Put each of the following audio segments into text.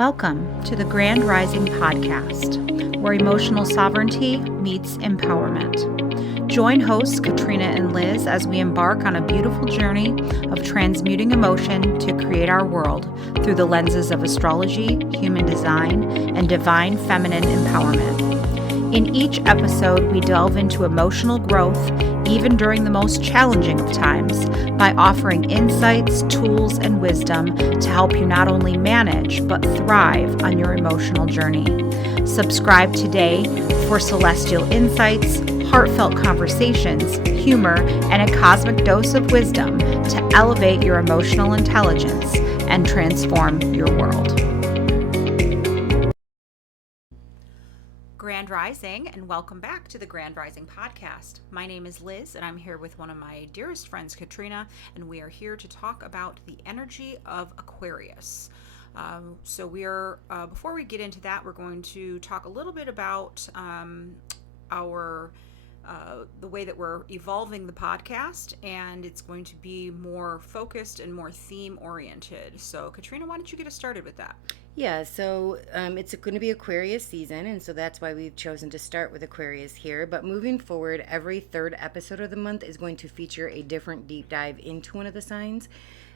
Welcome to the Grand Rising Podcast, where emotional sovereignty meets empowerment. Join hosts Katrina and Liz as we embark on a beautiful journey of transmuting emotion to create our world through the lenses of astrology, human design, and divine feminine empowerment. In each episode, we delve into emotional growth, even during the most challenging of times, by offering insights, tools, and wisdom to help you not only manage, but thrive on your emotional journey. Subscribe today for celestial insights, heartfelt conversations, humor, and a cosmic dose of wisdom to elevate your emotional intelligence and transform your world. Grand Rising, and welcome back to the Grand Rising Podcast. My name is Liz, and I'm here with one of my dearest friends, Katrina, and we are here to talk about the energy of Aquarius. Before we get into that, we're going to talk a little bit about the way that we're evolving the podcast, and it's going to be more focused and more theme oriented. So Katrina, why don't you get us started with that? Yeah, so it's going to be Aquarius season, and so that's why we've chosen to start with Aquarius here. But moving forward, every third episode of the month is going to feature a different deep dive into one of the signs.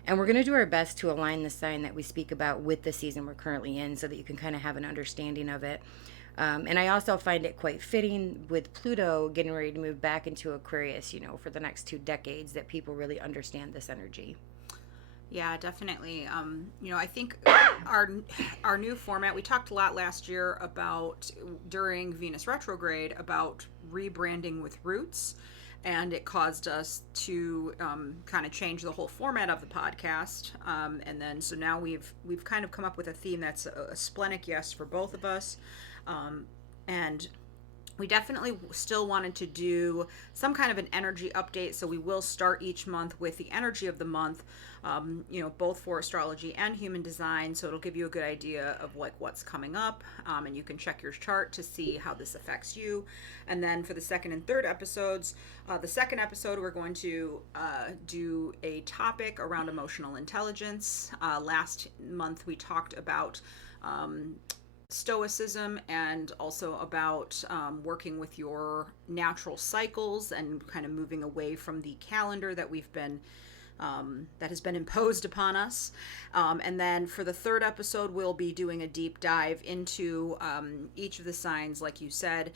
And we're going to do our best to align the sign that we speak about with the season we're currently in so that you can kind of have an understanding of it. And I also find it quite fitting with Pluto getting ready to move back into Aquarius, for the next 2 decades, that people really understand this energy. Yeah, definitely. I think our new format, we talked a lot last year about, during Venus retrograde, about rebranding with roots, and it caused us to kind of change the whole format of the podcast. So now we've kind of come up with a theme that's a splenic yes for both of us. And we definitely still wanted to do some kind of an energy update, so we will start each month with the energy of the month, both for astrology and human design, so it'll give you a good idea of what's coming up, and you can check your chart to see how this affects you. And then for the second and third episodes, the second episode we're going to do a topic around emotional intelligence. Last month we talked about stoicism, and also about working with your natural cycles and kind of moving away from the calendar that that has been imposed upon us. And then for the third episode, we'll be doing a deep dive into each of the signs, like you said.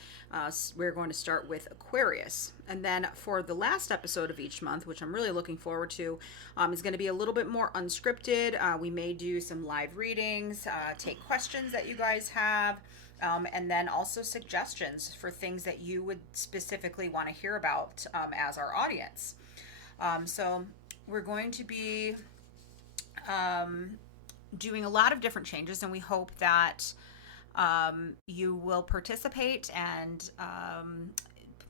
We're going to start with Aquarius. And then for the last episode of each month, which I'm really looking forward to, is going to be a little bit more unscripted. We may do some live readings, take questions that you guys have, and then also suggestions for things that you would specifically want to hear about as our audience. So we're going to be doing a lot of different changes, and we hope that you will participate, and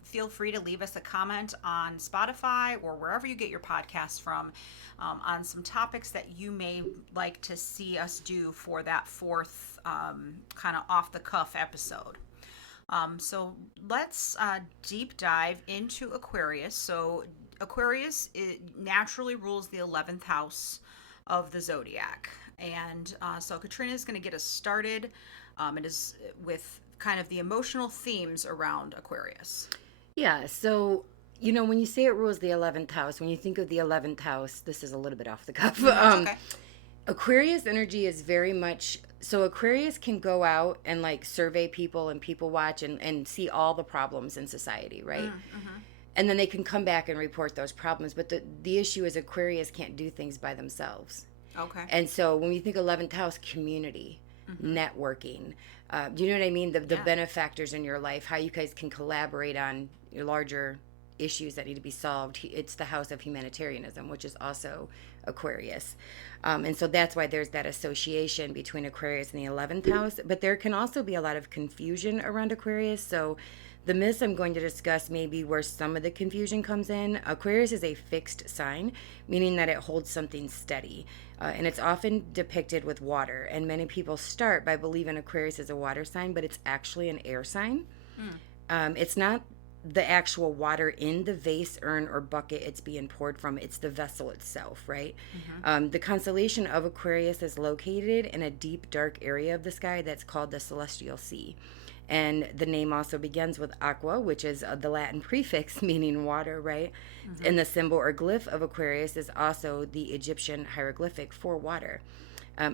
feel free to leave us a comment on Spotify or wherever you get your podcasts from, on some topics that you may like to see us do for that fourth kind of off-the-cuff episode. So let's deep dive into Aquarius. So Aquarius, it naturally rules the 11th house of the zodiac. And so Katrina is going to get us started. It is with kind of the emotional themes around Aquarius. Yeah, so, when you say it rules the 11th house, when you think of the 11th house, this is a little bit off the cuff. Okay. Aquarius energy is very much, so Aquarius can go out and survey people and people watch and see all the problems in society, right? Mm-hmm. And then they can come back and report those problems. But the issue is Aquarius can't do things by themselves. Okay. And so when you think 11th house, community, networking, do you know what I mean? The benefactors in your life, how you guys can collaborate on your larger issues that need to be solved. It's the house of humanitarianism, which is also Aquarius. And so that's why there's that association between Aquarius and the 11th house. But there can also be a lot of confusion around Aquarius. So the myths I'm going to discuss may be where some of the confusion comes in. Aquarius is a fixed sign, meaning that it holds something steady. And it's often depicted with water. And many people start by believing Aquarius is a water sign, but it's actually an air sign. It's not the actual water in the vase, urn, or bucket it's being poured from. It's the vessel itself, right? The constellation of Aquarius is located in a deep, dark area of the sky that's called the Celestial Sea. And the name also begins with aqua, which is the Latin prefix meaning water, right? And the symbol or glyph of Aquarius is also the Egyptian hieroglyphic for water.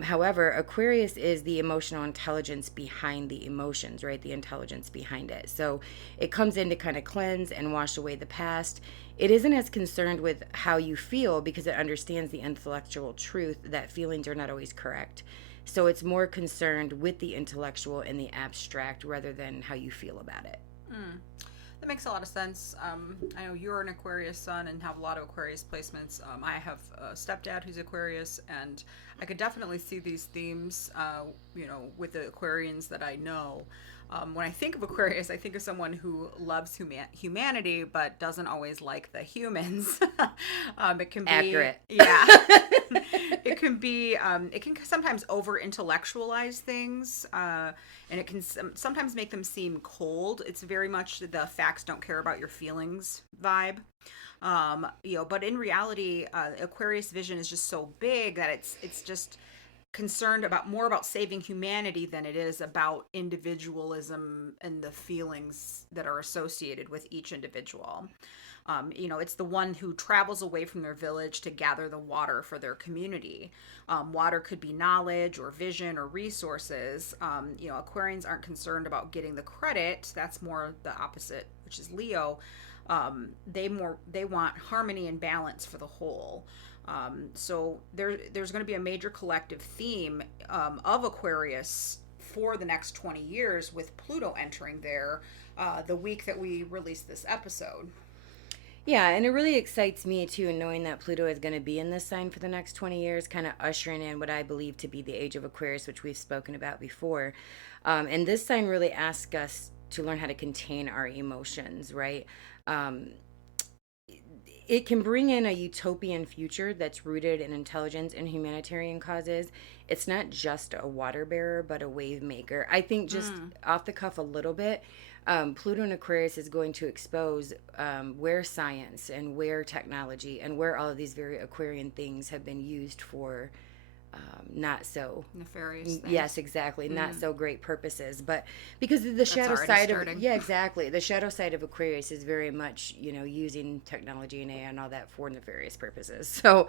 However, Aquarius is the emotional intelligence behind the emotions, right? The intelligence behind it. So it comes in to kind of cleanse and wash away the past. It isn't as concerned with how you feel because it understands the intellectual truth that feelings are not always correct. So it's more concerned with the intellectual and the abstract rather than how you feel about it. That makes a lot of sense. I know you're an Aquarius sun and have a lot of Aquarius placements. I have a stepdad who's Aquarius, and I could definitely see these themes, with the Aquarians that I know. When I think of Aquarius, I think of someone who loves humanity but doesn't always like the humans. It can be accurate. Yeah. It can be. It can sometimes over intellectualize things, and it can sometimes make them seem cold. It's very much the facts don't care about your feelings vibe. But in reality, Aquarius vision is just so big that it's just concerned more about saving humanity than it is about individualism and the feelings that are associated with each individual. It's the one who travels away from their village to gather the water for their community. Water could be knowledge or vision or resources. Aquarians aren't concerned about getting the credit. That's more the opposite, which is Leo. They want harmony and balance for the whole. So there's going to be a major collective theme of Aquarius for the next 20 years with Pluto entering there the week that we release this episode. Yeah, and it really excites me too, knowing that Pluto is going to be in this sign for the next 20 years, kind of ushering in what I believe to be the age of Aquarius, which we've spoken about before. And this sign really asks us to learn how to contain our emotions, right? It can bring in a utopian future that's rooted in intelligence and humanitarian causes. It's not just a water bearer, but a wave maker. I think just off the cuff a little bit, Pluto in Aquarius is going to expose where science and where technology and where all of these very Aquarian things have been used for not so nefarious things. Yes, exactly. Not so great purposes, but because the shadow side of exactly, the shadow side of Aquarius is very much using technology and AI and all that for nefarious purposes. So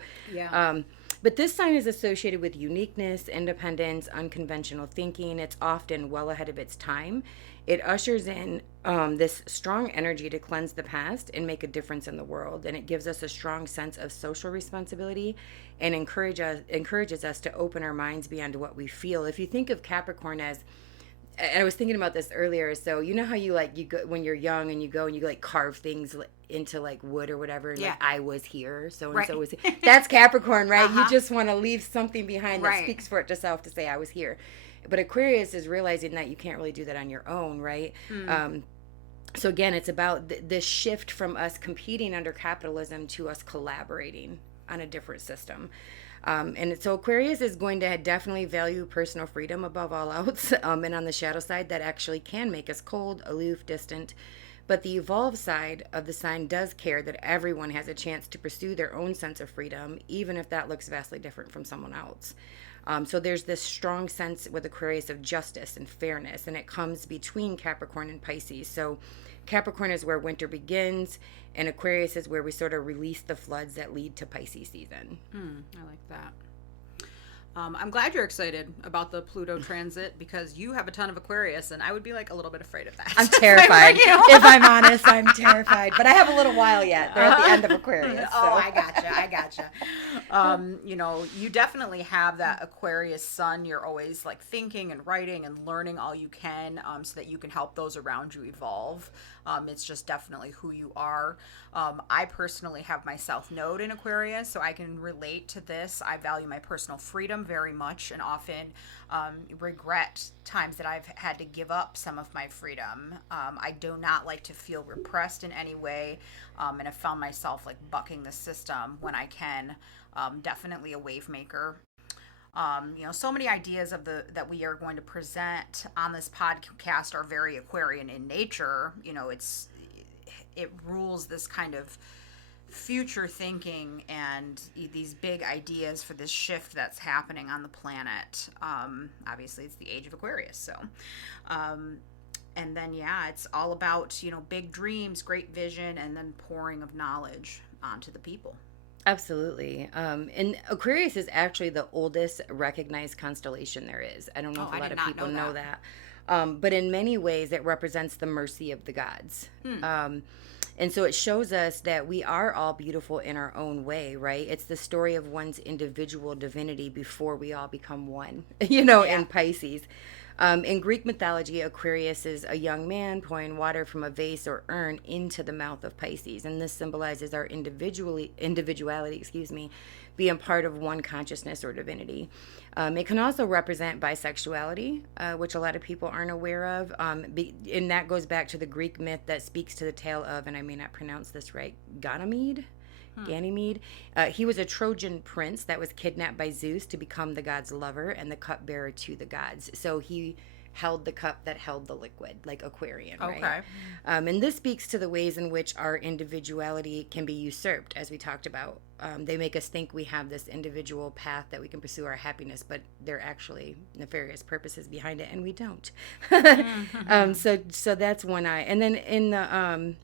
but this sign is associated with uniqueness, independence, unconventional thinking. It's often well ahead of its time. It ushers in this strong energy to cleanse the past and make a difference in the world. And it gives us a strong sense of social responsibility and encourages us to open our minds beyond what we feel. If you think of Capricorn as, and I was thinking about this earlier, so you know how you go when you're young and you go and you carve things into wood or whatever, and I was here, so and so was here. That's Capricorn, right? You just want to leave something behind that speaks for itself to say I was here. But Aquarius is realizing that you can't really do that on your own, right? So again, it's about this shift from us competing under capitalism to us collaborating on a different system. And so Aquarius is going to definitely value personal freedom above all else. And on the shadow side, that actually can make us cold, aloof, distant. But the evolved side of the sign does care that everyone has a chance to pursue their own sense of freedom, even if that looks vastly different from someone else. So there's this strong sense with Aquarius of justice and fairness, and it comes between Capricorn and Pisces. So Capricorn is where winter begins, and Aquarius is where we sort of release the floods that lead to Pisces season. I like that. I'm glad you're excited about the Pluto transit because you have a ton of Aquarius, and I would be a little bit afraid of that. I'm terrified. If I'm honest, I'm terrified. But I have a little while yet. They're at the end of Aquarius. So. Oh, I gotcha. You definitely have that Aquarius sun. You're always thinking and writing and learning all you can so that you can help those around you evolve. It's just definitely who you are. I personally have my South Node in Aquarius, so I can relate to this. I value my personal freedom very much and often regret times that I've had to give up some of my freedom. I do not like to feel repressed in any way, and I've found myself bucking the system when I can. Definitely a wave maker. So many ideas that we are going to present on this podcast are very Aquarian in nature. it rules this kind of future thinking and these big ideas for this shift that's happening on the planet. Obviously, it's the age of Aquarius, so. And then, yeah, it's all about, big dreams, great vision, and then pouring of knowledge onto the people. Absolutely. And Aquarius is actually the oldest recognized constellation there is. I don't know if a lot of people know that. But in many ways, it represents the mercy of the gods. And so it shows us that we are all beautiful in our own way, right? It's the story of one's individual divinity before we all become one, in Pisces. In Greek mythology, Aquarius is a young man pouring water from a vase or urn into the mouth of Pisces. And this symbolizes our individuality, being part of one consciousness or divinity. It can also represent bisexuality, which a lot of people aren't aware of. And that goes back to the Greek myth that speaks to the tale of, and I may not pronounce this right, Ganymede. He was a Trojan prince that was kidnapped by Zeus to become the god's lover and the cupbearer to the gods. So he held the cup that held the liquid, like Aquarian, right? Okay. And this speaks to the ways in which our individuality can be usurped, as we talked about. They make us think we have this individual path that we can pursue our happiness, but there are actually nefarious purposes behind it, and we don't. So that's one eye. And then in the,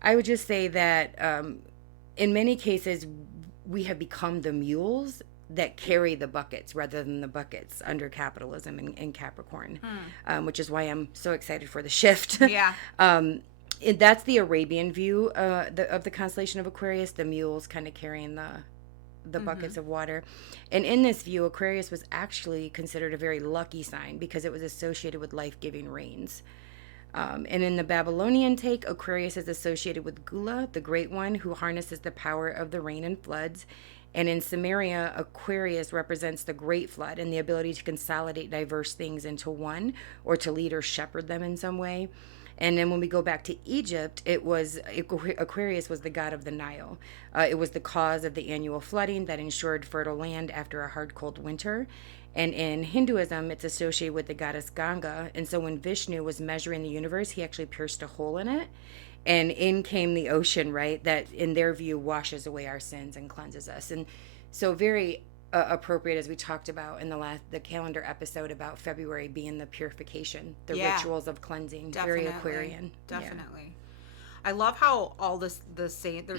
I would just say that in many cases, we have become the mules that carry the buckets rather than the buckets under capitalism in Capricorn, which is why I'm so excited for the shift. Yeah. That's the Arabian view of the constellation of Aquarius, the mules kind of carrying the buckets of water. And in this view, Aquarius was actually considered a very lucky sign because it was associated with life-giving rains. And in the Babylonian take, Aquarius is associated with Gula, the Great One, who harnesses the power of the rain and floods. And in Sumeria, Aquarius represents the Great Flood and the ability to consolidate diverse things into one or to lead or shepherd them in some way. And then when we go back to Egypt, Aquarius was the god of the Nile. It was the cause of the annual flooding that ensured fertile land after a hard, cold winter. And in Hinduism, it's associated with the goddess Ganga. And so when Vishnu was measuring the universe, he actually pierced a hole in it. And in came the ocean, right? That, in their view, washes away our sins and cleanses us. And so very appropriate, as we talked about in the calendar episode about February being the purification, the rituals of cleansing. Definitely. Very Aquarian. Definitely. Yeah. I love how all there's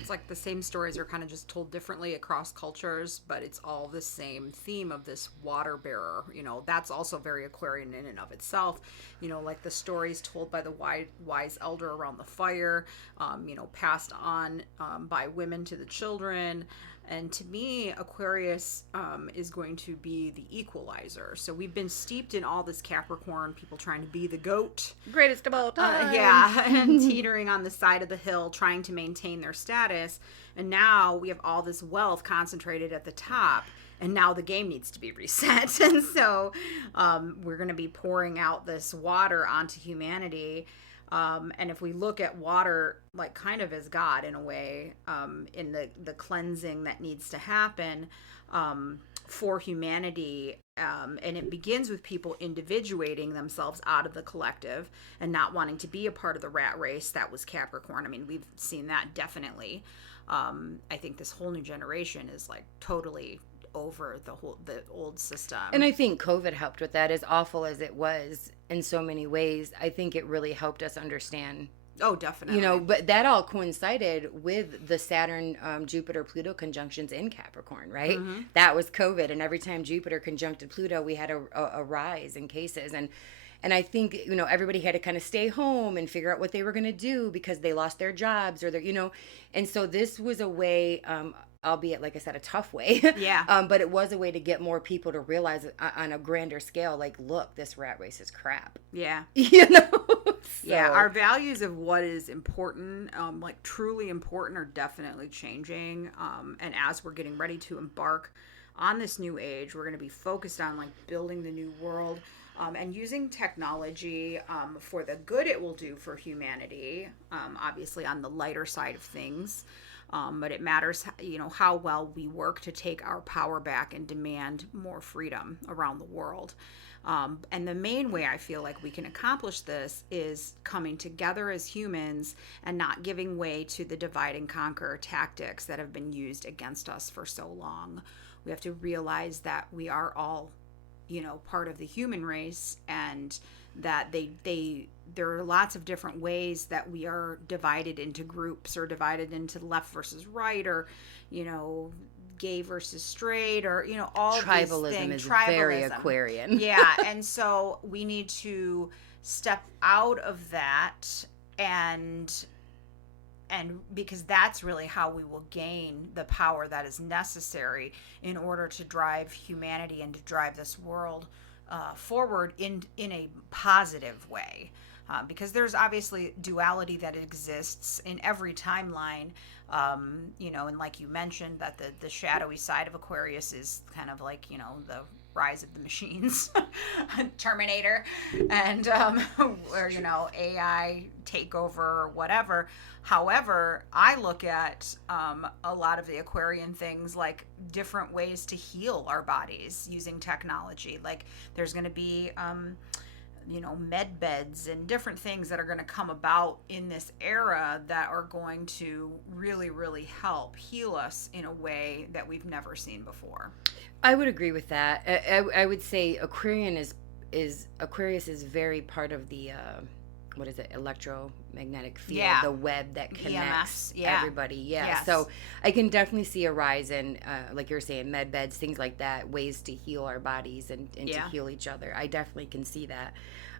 like the same stories are kind of just told differently across cultures, but it's all the same theme of this water bearer. That's also very Aquarian in and of itself. Like the stories told by the wise elder around the fire, passed on by women to the children. And to me, Aquarius is going to be the equalizer. So we've been steeped in all this Capricorn, people trying to be the goat. Greatest of all time. And teetering on the side of the hill, trying to maintain their status. And now we have all this wealth concentrated at the top. And now the game needs to be reset. And so we're going to be pouring out this water onto humanity. And if we look at water like kind of as God in a way, in the cleansing that needs to happen for humanity, and it begins with people individuating themselves out of the collective and not wanting to be a part of the rat race that was Capricorn. I mean, we've seen that definitely. I think this whole new generation is like totally over the old system. And I think COVID helped with that, as awful as it was in so many ways. I think it really helped us understand. Oh, definitely. But that all coincided with the Saturn, Jupiter, Pluto conjunctions in Capricorn, right? Mm-hmm. That was COVID. And every time Jupiter conjuncted Pluto, we had a rise in cases. And I think, everybody had to kind of stay home and figure out what they were going to do because they lost their jobs or and so this was a way, albeit, like I said, a tough way. Yeah. But it was a way to get more people to realize on a grander scale, like, look, this rat race is crap. Yeah. So. Yeah. Our values of what is important, like truly important, are definitely changing. And as we're getting ready to embark on this new age, we're going to be focused on like building the new world. And using technology for the good it will do for humanity, obviously on the lighter side of things. but it matters, how well we work to take our power back and demand more freedom around the world. And the main way I feel like we can accomplish this is coming together as humans and not giving way to the divide and conquer tactics that have been used against us for so long. We have to realize that we are all, part of the human race, and that there are lots of different ways that we are divided into groups, or divided into left versus right, or, gay versus straight, or all tribalism these things. is very Aquarian. Yeah, and so we need to step out of that, and because that's really how we will gain the power that is necessary in order to drive humanity and to drive this world forward in a positive way. Because there's obviously duality that exists in every timeline, and like you mentioned, that the shadowy side of Aquarius is kind of like, the rise of the machines, Terminator, and where, AI takeover or whatever. However, I look at a lot of the Aquarian things like different ways to heal our bodies using technology. Like there's going to be med beds and different things that are going to come about in this era that are going to really, really help heal us in a way that we've never seen before. I would agree with that. I would say Aquarius is very part of the electromagnetic field, the web that connects everybody. Yes. So I can definitely see a rise in, like you're saying, med beds, things like that, ways to heal our bodies and to heal each other. I definitely can see that.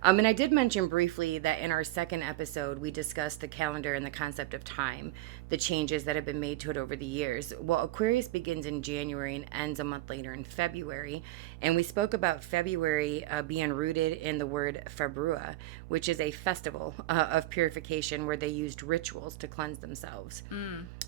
And I did mention briefly that in our second episode, we discussed the calendar and the concept of time, the changes that have been made to it over the years. Well, Aquarius begins in January and ends a month later in February. And we spoke about February being rooted in the word Februa, which is a festival of purification where they used rituals to cleanse themselves.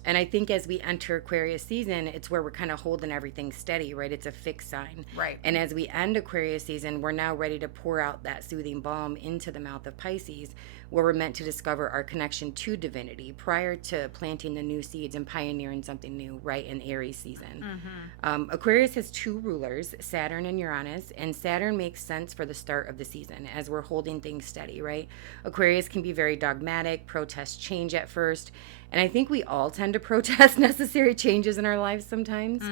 And I think as we enter Aquarius season, it's where we're kind of holding everything steady, right? It's a fixed sign. Right. And as we end Aquarius season, we're now ready to pour out that soothing balm into the mouth of Pisces, where we're meant to discover our connection to divinity prior to planting the new seeds and pioneering something new, right, in Aries season. Aquarius has two rulers, Saturn and Uranus, and Saturn makes sense for the start of the season as we're holding things steady, right? Aquarius can be very dogmatic, protest change at first, and I think we all tend to protest necessary changes in our lives sometimes.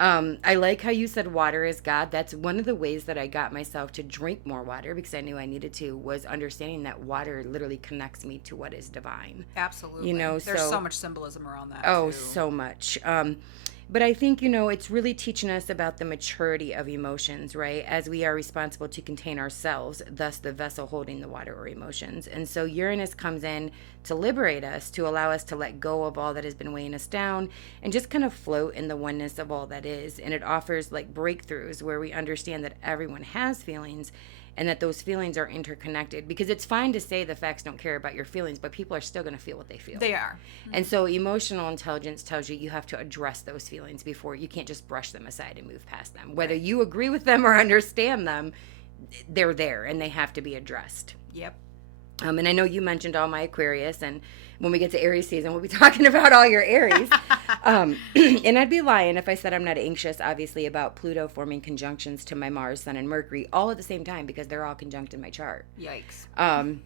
I like how you said water is God. That's one of the ways that I got myself to drink more water, because I knew I needed to, was understanding that water literally connects me to what is divine. Absolutely. There's so much symbolism around that. Oh, too. So much. But I think, it's really teaching us about the maturity of emotions, right? As we are responsible to contain ourselves, thus the vessel holding the water or emotions. And so Uranus comes in to liberate us, to allow us to let go of all that has been weighing us down and just kind of float in the oneness of all that is. And it offers like breakthroughs where we understand that everyone has feelings and that those feelings are interconnected, because it's fine to say the facts don't care about your feelings, but people are still going to feel what they feel. They are. And so emotional intelligence tells you have to address those feelings before you can't just brush them aside and move past them. Whether you agree with them or understand them, they're there and they have to be addressed. Yep. And I know you mentioned all my Aquarius, and when we get to Aries season, we'll be talking about all your Aries. And I'd be lying if I said I'm not anxious, obviously, about Pluto forming conjunctions to my Mars, Sun, and Mercury all at the same time, because they're all conjunct in my chart. Yikes.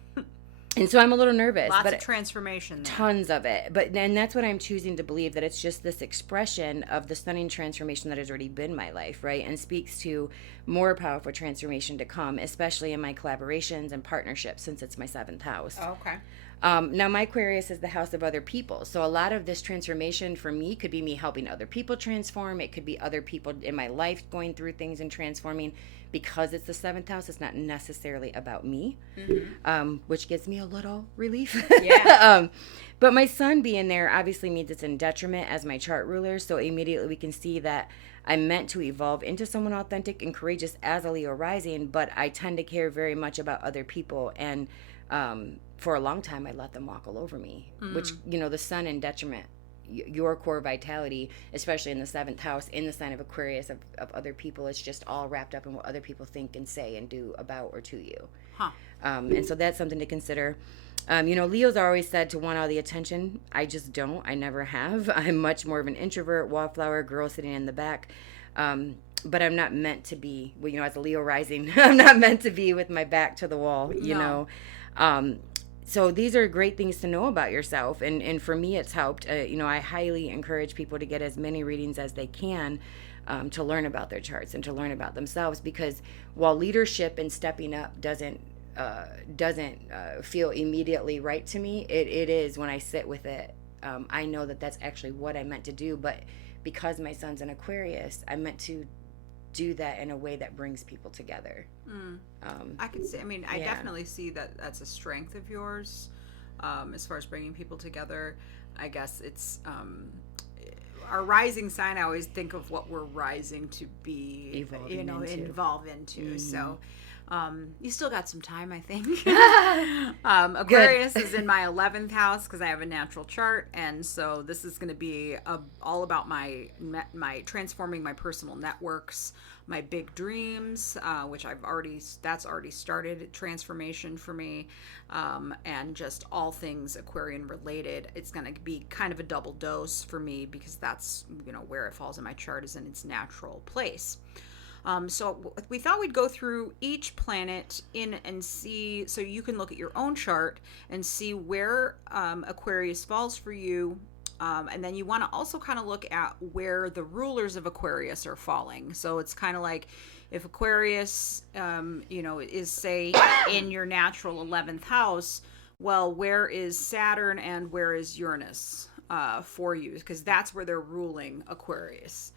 And so I'm a little nervous. Lots of transformation there. Tons of it. But then that's what I'm choosing to believe, that it's just this expression of the stunning transformation that has already been my life, right? And speaks to more powerful transformation to come, especially in my collaborations and partnerships, since it's my 7th house. Oh, okay. Now, my Aquarius is the house of other people. So a lot of this transformation for me could be me helping other people transform. It could be other people in my life going through things and transforming. Because it's the 7th house, it's not necessarily about me, which gives me a little relief. Yeah. But my sun being there obviously means it's in detriment as my chart ruler. So immediately we can see that I'm meant to evolve into someone authentic and courageous as a Leo rising, but I tend to care very much about other people. And for a long time, I let them walk all over me, which, the sun in detriment, your core vitality, especially in the 7th house, in the sign of Aquarius, of other people, it's just all wrapped up in what other people think and say and do about or to you. And so that's something to consider. Leos are always said to want all the attention. I just don't. I never have. I'm much more of an introvert, wallflower, girl sitting in the back. But I'm not meant to be, as a Leo rising, I'm not meant to be with my back to the wall, know. So these are great things to know about yourself. And for me, it's helped. I highly encourage people to get as many readings as they can to learn about their charts and to learn about themselves. Because while leadership and stepping up doesn't feel immediately right to me, it is when I sit with it. I know that that's actually what I meant to do. But because my son's an Aquarius, I meant to do that in a way that brings people together. I could see, I definitely see that that's a strength of yours, as far as bringing people together. I guess it's our rising sign. I always think of what we're rising to be, involve into. So you still got some time, I think. Aquarius is in my 11th house because I have a natural chart, and so this is going to be all about my transforming my personal networks, my big dreams, which that's already started transformation for me, and just all things Aquarian related. It's going to be kind of a double dose for me because that's where it falls in my chart is in its natural place. So we thought we'd go through each planet and see, so you can look at your own chart and see where Aquarius falls for you. And then you want to also kind of look at where the rulers of Aquarius are falling. So it's kind of like if Aquarius, is, say, in your natural 11th house, well, where is Saturn and where is Uranus for you? Because that's where they're ruling Aquarius.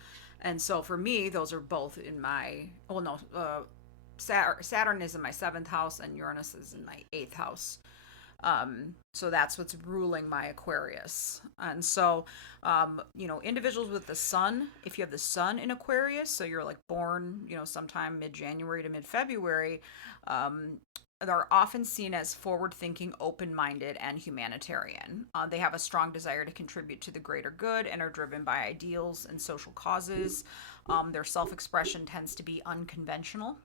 And so for me, those are both in my, Saturn is in my 7th house and Uranus is in my 8th house. So that's what's ruling my Aquarius. And so, individuals with the sun, if you have the sun in Aquarius, so you're like born, sometime mid-January to mid-February, they're often seen as forward-thinking, open-minded, and humanitarian. They have a strong desire to contribute to the greater good and are driven by ideals and social causes. Their self-expression tends to be unconventional,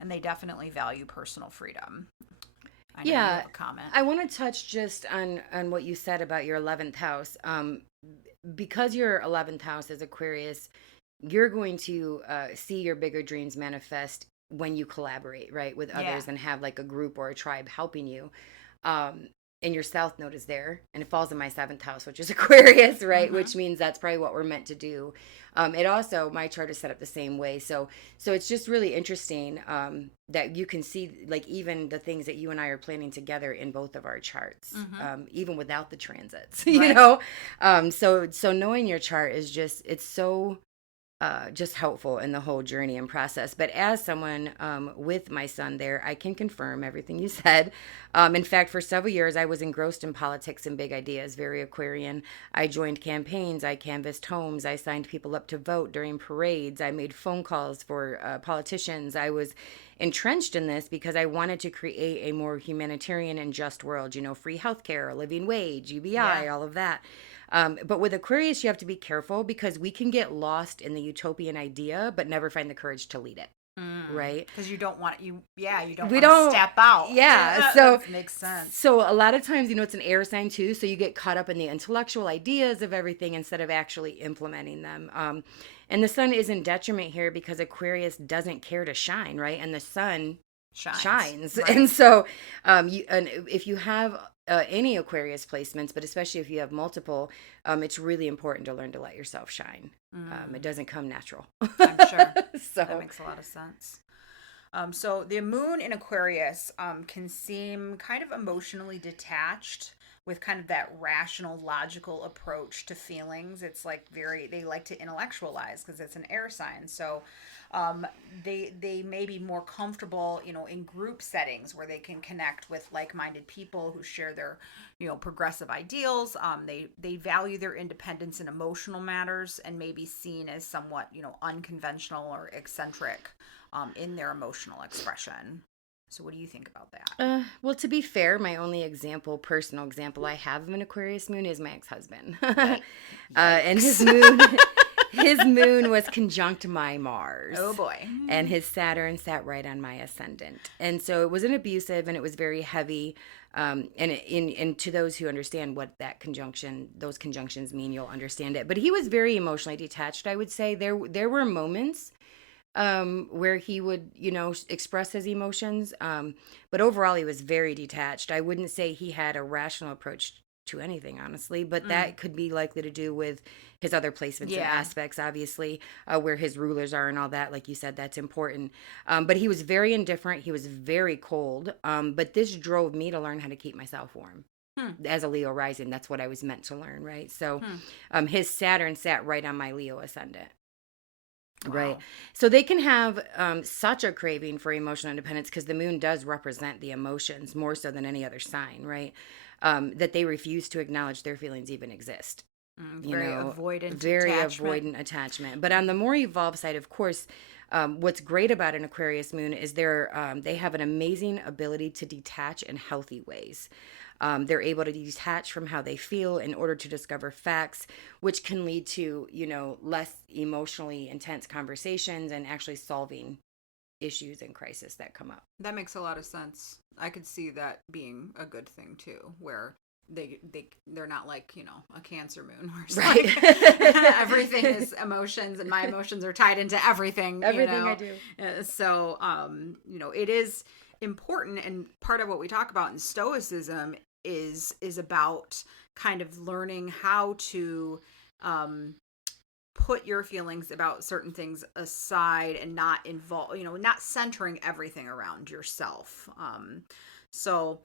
and they definitely value personal freedom. I know you have a comment. I want to touch just on what you said about your 11th house. Because your 11th house is Aquarius, you're going to see your bigger dreams manifest when you collaborate, right, with others and have like a group or a tribe helping you. And your south node is there, and it falls in my 7th house, which is Aquarius, right? Mm-hmm. Which means that's probably what we're meant to do. It also, my chart is set up the same way. So it's just really interesting that you can see like even the things that you and I are planning together in both of our charts, even without the transits, right. So knowing your chart is it's so just helpful in the whole journey and process. But as someone with my son there, I can confirm everything you said. In fact, for several years, I was engrossed in politics and big ideas, very Aquarian. I joined campaigns, I canvassed homes, I signed people up to vote during parades, I made phone calls for politicians. I was entrenched in this because I wanted to create a more humanitarian and just world, free healthcare, a living wage, UBI, all of that. But with Aquarius, you have to be careful because we can get lost in the utopian idea, but never find the courage to lead it. Right? Because you don't want to step out. Yeah. So that makes sense. So a lot of times, it's an air sign too. So you get caught up in the intellectual ideas of everything instead of actually implementing them. And the sun is in detriment here because Aquarius doesn't care to shine, right? And the sun shines. Right. And so if you have any Aquarius placements, but especially if you have multiple, it's really important to learn to let yourself shine. It doesn't come natural. I'm sure. So that makes a lot of sense. So the moon in Aquarius can seem kind of emotionally detached with kind of that rational, logical approach to feelings. It's like they like to intellectualize because it's an air sign. So they may be more comfortable, in group settings where they can connect with like-minded people who share their, progressive ideals. They value their independence in emotional matters and may be seen as somewhat, unconventional or eccentric in their emotional expression. So what do you think about that? Well, to be fair, my only personal example I have of an Aquarius moon is my ex-husband. And his moon... his moon was conjunct my Mars. Oh boy. And his Saturn sat right on my ascendant. And so it was an abusive and it was very heavy. And to those who understand what those conjunctions mean, you'll understand it. But he was very emotionally detached, I would say. There were moments where he would, express his emotions. But overall, he was very detached. I wouldn't say he had a rational approach to anything, honestly, but that could be likely to do with his other placements and aspects, obviously, where his rulers are and all that. Like you said, that's important. But he was very indifferent. He was very cold. But this drove me to learn how to keep myself warm. As a Leo rising, that's what I was meant to learn, right? So his Saturn sat right on my Leo ascendant. Wow. Right. So they can have such a craving for emotional independence because the moon does represent the emotions more so than any other sign, right? That they refuse to acknowledge their feelings even exist. Very avoidant attachment. But on the more evolved side, of course, what's great about an Aquarius moon is they have an amazing ability to detach in healthy ways. They're able to detach from how they feel in order to discover facts, which can lead to, less emotionally intense conversations and actually solving issues and crises that come up. That makes a lot of sense. I could see that being a good thing too, where they're not like, a Cancer moon where it's right. Like everything is emotions and my emotions are tied into everything. I do. So, it is important, and part of what we talk about in Stoicism is about kind of learning how to put your feelings about certain things aside and not involve, not centering everything around yourself. So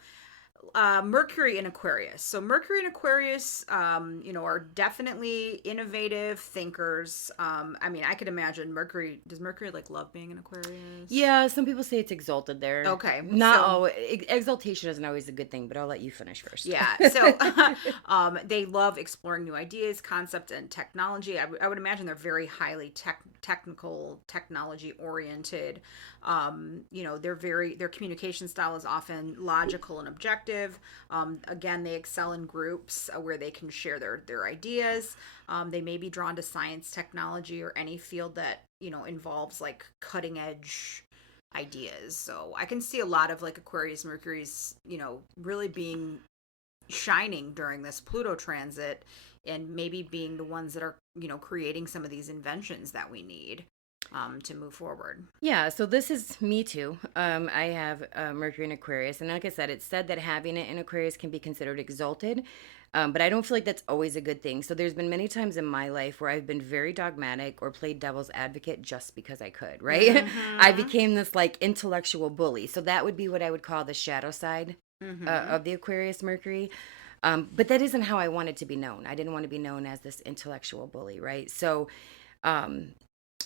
Mercury in Aquarius. So Mercury and Aquarius, are definitely innovative thinkers. I could imagine does Mercury like love being in Aquarius? Yeah, some people say it's exalted there. Okay. Not always. Exaltation isn't always a good thing, but I'll let you finish first. Yeah. So they love exploring new ideas, concepts, and technology. I would imagine they're very highly technical, technology oriented. Their communication style is often logical and objective. Again, they excel in groups where they can share their ideas. They may be drawn to science, technology, or any field that, involves like cutting edge ideas. So I can see a lot of like Aquarius Mercury's, really being shining during this Pluto transit and maybe being the ones that are, creating some of these inventions that we need. To move forward. Yeah, so this is me too. I have Mercury in Aquarius, and like I said, it's said that having it in Aquarius can be considered exalted, but I don't feel like that's always a good thing. So there's been many times in my life where I've been very dogmatic or played devil's advocate just because I could, right? Mm-hmm. I became this like intellectual bully. So that would be what I would call the shadow side of the Aquarius Mercury. But that isn't how I wanted to be known. I didn't want to be known as this intellectual bully, right? So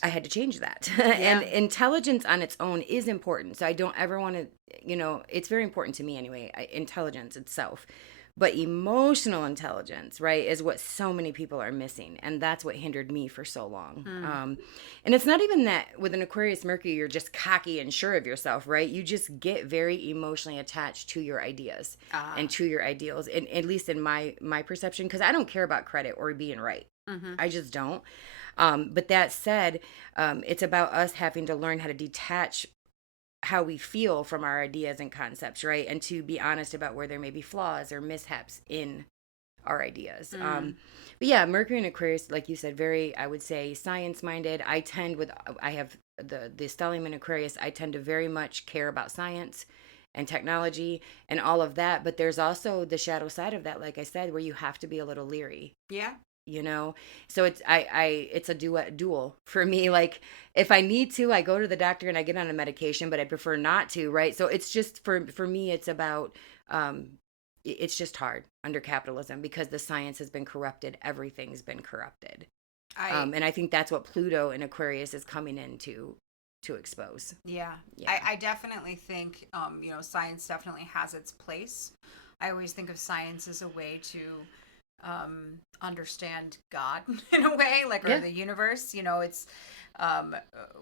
I had to change that. Yeah. And intelligence on its own is important. So I don't ever want to, it's very important to me anyway, intelligence itself. But emotional intelligence, right, is what so many people are missing. And that's what hindered me for so long. And it's not even that with an Aquarius Mercury, you're just cocky and sure of yourself, right? You just get very emotionally attached to your ideas and to your ideals, and at least in my perception, because I don't care about credit or being right. Mm-hmm. I just don't. But that said, it's about us having to learn how to detach how we feel from our ideas and concepts, right? And to be honest about where there may be flaws or mishaps in our ideas. But yeah, Mercury and Aquarius, like you said, very, I would say, science-minded. I have the stellium in Aquarius. I tend to very much care about science and technology and all of that. But there's also the shadow side of that, like I said, where you have to be a little leery. Yeah. So it's a dual for me. Like if I need to, I go to the doctor and I get on a medication, but I prefer not to, right? So it's just for me, it's about it's just hard under capitalism because the science has been corrupted, everything's been corrupted. And I think that's what Pluto in Aquarius is coming in to expose. Yeah. I definitely think science definitely has its place. I always think of science as a way to understand God in a way, like, or the universe, it's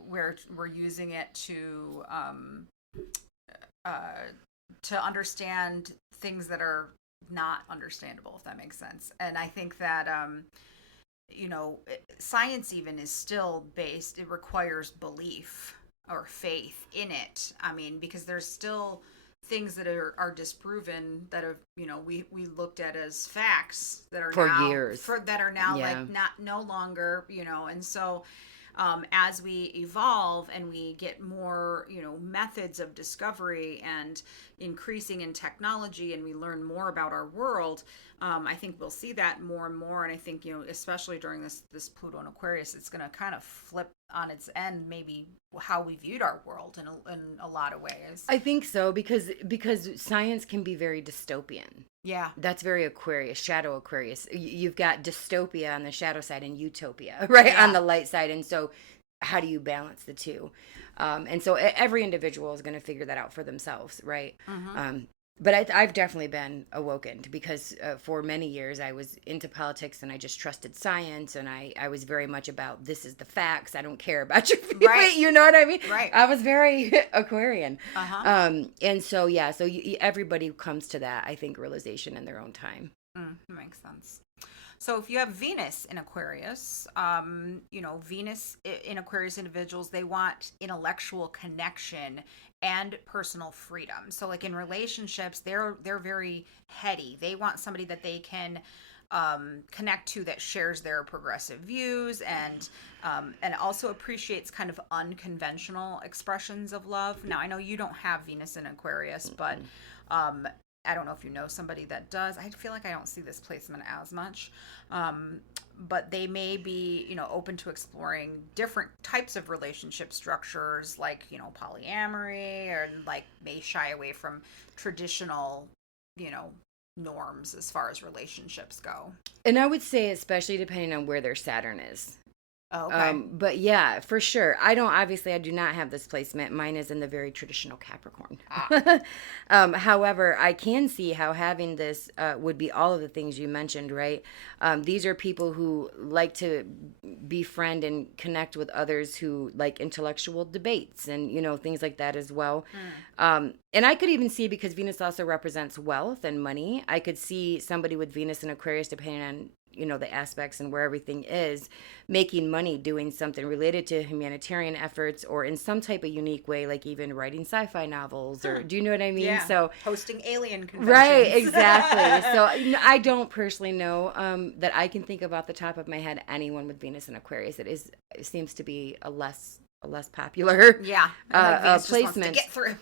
we're using it to understand things that are not understandable, if that makes sense. And I think that science even is still based, it requires belief or faith in it. I mean, because there's still things that are disproven that have, we looked at as facts that are For now years. Yeah. like not no longer, and so as we evolve and we get more, methods of discovery and increasing in technology, and we learn more about our world, I think we'll see that more and more. And I think, especially during this Pluto and Aquarius, it's going to kind of flip on its end, maybe how we viewed our world in a lot of ways. I think so, because science can be very dystopian. Yeah. That's very Aquarius, shadow Aquarius. You've got dystopia on the shadow side and utopia, right, on the light side. And so how do you balance the two? And so every individual is going to figure that out for themselves, right? Mm-hmm. But I've definitely been awokened, because for many years I was into politics and I just trusted science, and I was very much about, this is the facts, I don't care about your feeling, right. You know what I mean? Right. I was very Aquarian. Uh-huh. And so, yeah, so everybody comes to that, I think, realization in their own time. Makes sense. So if you have Venus in Aquarius, Venus in Aquarius individuals, they want intellectual connection and personal freedom. So like in relationships, they're very heady. They want somebody that they can connect to, that shares their progressive views and also appreciates kind of unconventional expressions of love. Now, I know you don't have Venus in Aquarius, but I don't know if you know somebody that does. I feel like I don't see this placement as much. But they may be, open to exploring different types of relationship structures, like, polyamory, or like may shy away from traditional, norms as far as relationships go. And I would say, especially depending on where their Saturn is. Oh, okay. But yeah, for sure. I do not have this placement. Mine is in the very traditional Capricorn. However, I can see how having this would be all of the things you mentioned, right? These are people who like to befriend and connect with others who like intellectual debates and, things like that as well. And I could even see, because Venus also represents wealth and money, I could see somebody with Venus and Aquarius, depending on the aspects and where everything is, making money doing something related to humanitarian efforts, or in some type of unique way, like even writing sci-fi novels, or do you know what I mean? Yeah. So hosting alien conventions. Right, exactly. So I don't personally know that I can think of off the top of my head anyone with Venus and Aquarius. It seems to be a less popular placement. Get through.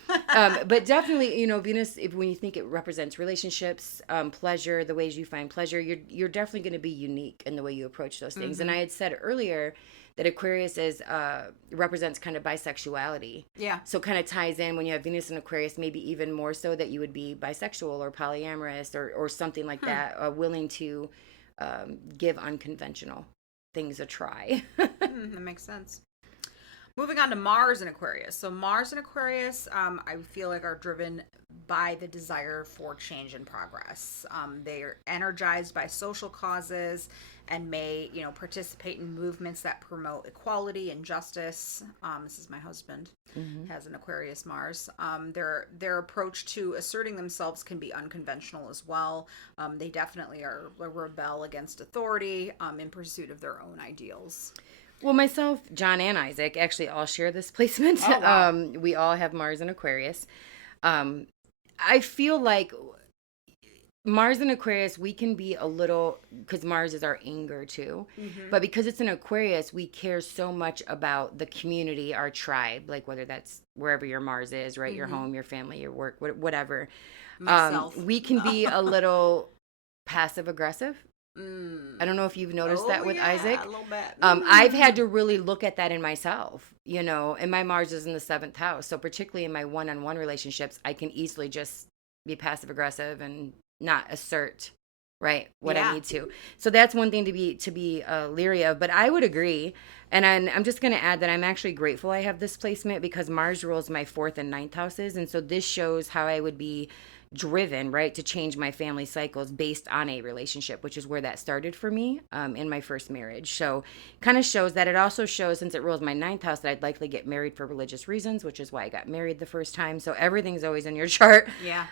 But definitely, Venus, when you think it represents relationships, pleasure, the ways you find pleasure, you're definitely going to be unique in the way you approach those things. Mm-hmm. And I had said earlier that Aquarius represents kind of bisexuality. Yeah. So kind of ties in when you have Venus and Aquarius, maybe even more so, that you would be bisexual or polyamorous or something like that, willing to give unconventional things a try. That makes sense. Moving on to Mars in Aquarius. So Mars in Aquarius, I feel like are driven by the desire for change and progress. They are energized by social causes and may, participate in movements that promote equality and justice. This is my husband, has an Aquarius Mars. Their approach to asserting themselves can be unconventional as well. They definitely are rebel against authority in pursuit of their own ideals. Well, myself, John, and Isaac actually all share this placement. Oh, wow. We all have Mars and Aquarius. I feel like Mars and Aquarius, we can be a little, because Mars is our anger too, but because it's an Aquarius, we care so much about the community, our tribe, like whether that's wherever your Mars is, right? Your home, your family, your work, whatever. Myself. We can be a little passive aggressive. I don't know if you've noticed that with Isaac. A little bit. I've had to really look at that in myself, and my Mars is in the 7th house. So particularly in my one-on-one relationships, I can easily just be passive aggressive and not assert, right, what I need to. So that's one thing to be leery of. But I would agree. And I'm just going to add that I'm actually grateful I have this placement, because Mars rules my 4th and 9th houses. And so this shows how I would be driven, right, to change my family cycles based on a relationship, which is where that started for me in my first marriage. So kind of shows that. It also shows, since it rules my 9th house, that I'd likely get married for religious reasons, which is why I got married the first time. So everything's always in your chart. Yeah.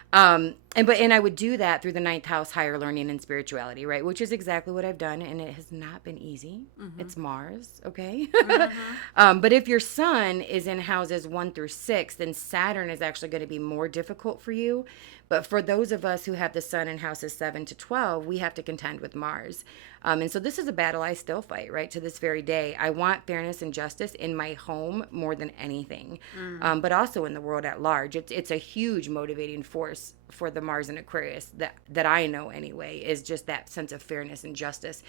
And I would do that through the ninth house, higher learning and spirituality, right? Which is exactly what I've done, and it has not been easy. It's Mars, okay? But if your sun is in houses 1 through 6, then Saturn is actually going to be more difficult for you. But for those of us who have the sun in houses 7 to 12, we have to contend with Mars. And so this is a battle I still fight, right, to this very day. I want fairness and justice in my home more than anything, but also in the world at large. It's a huge motivating force for the Mars and Aquarius that I know anyway, is just that sense of fairness and justice.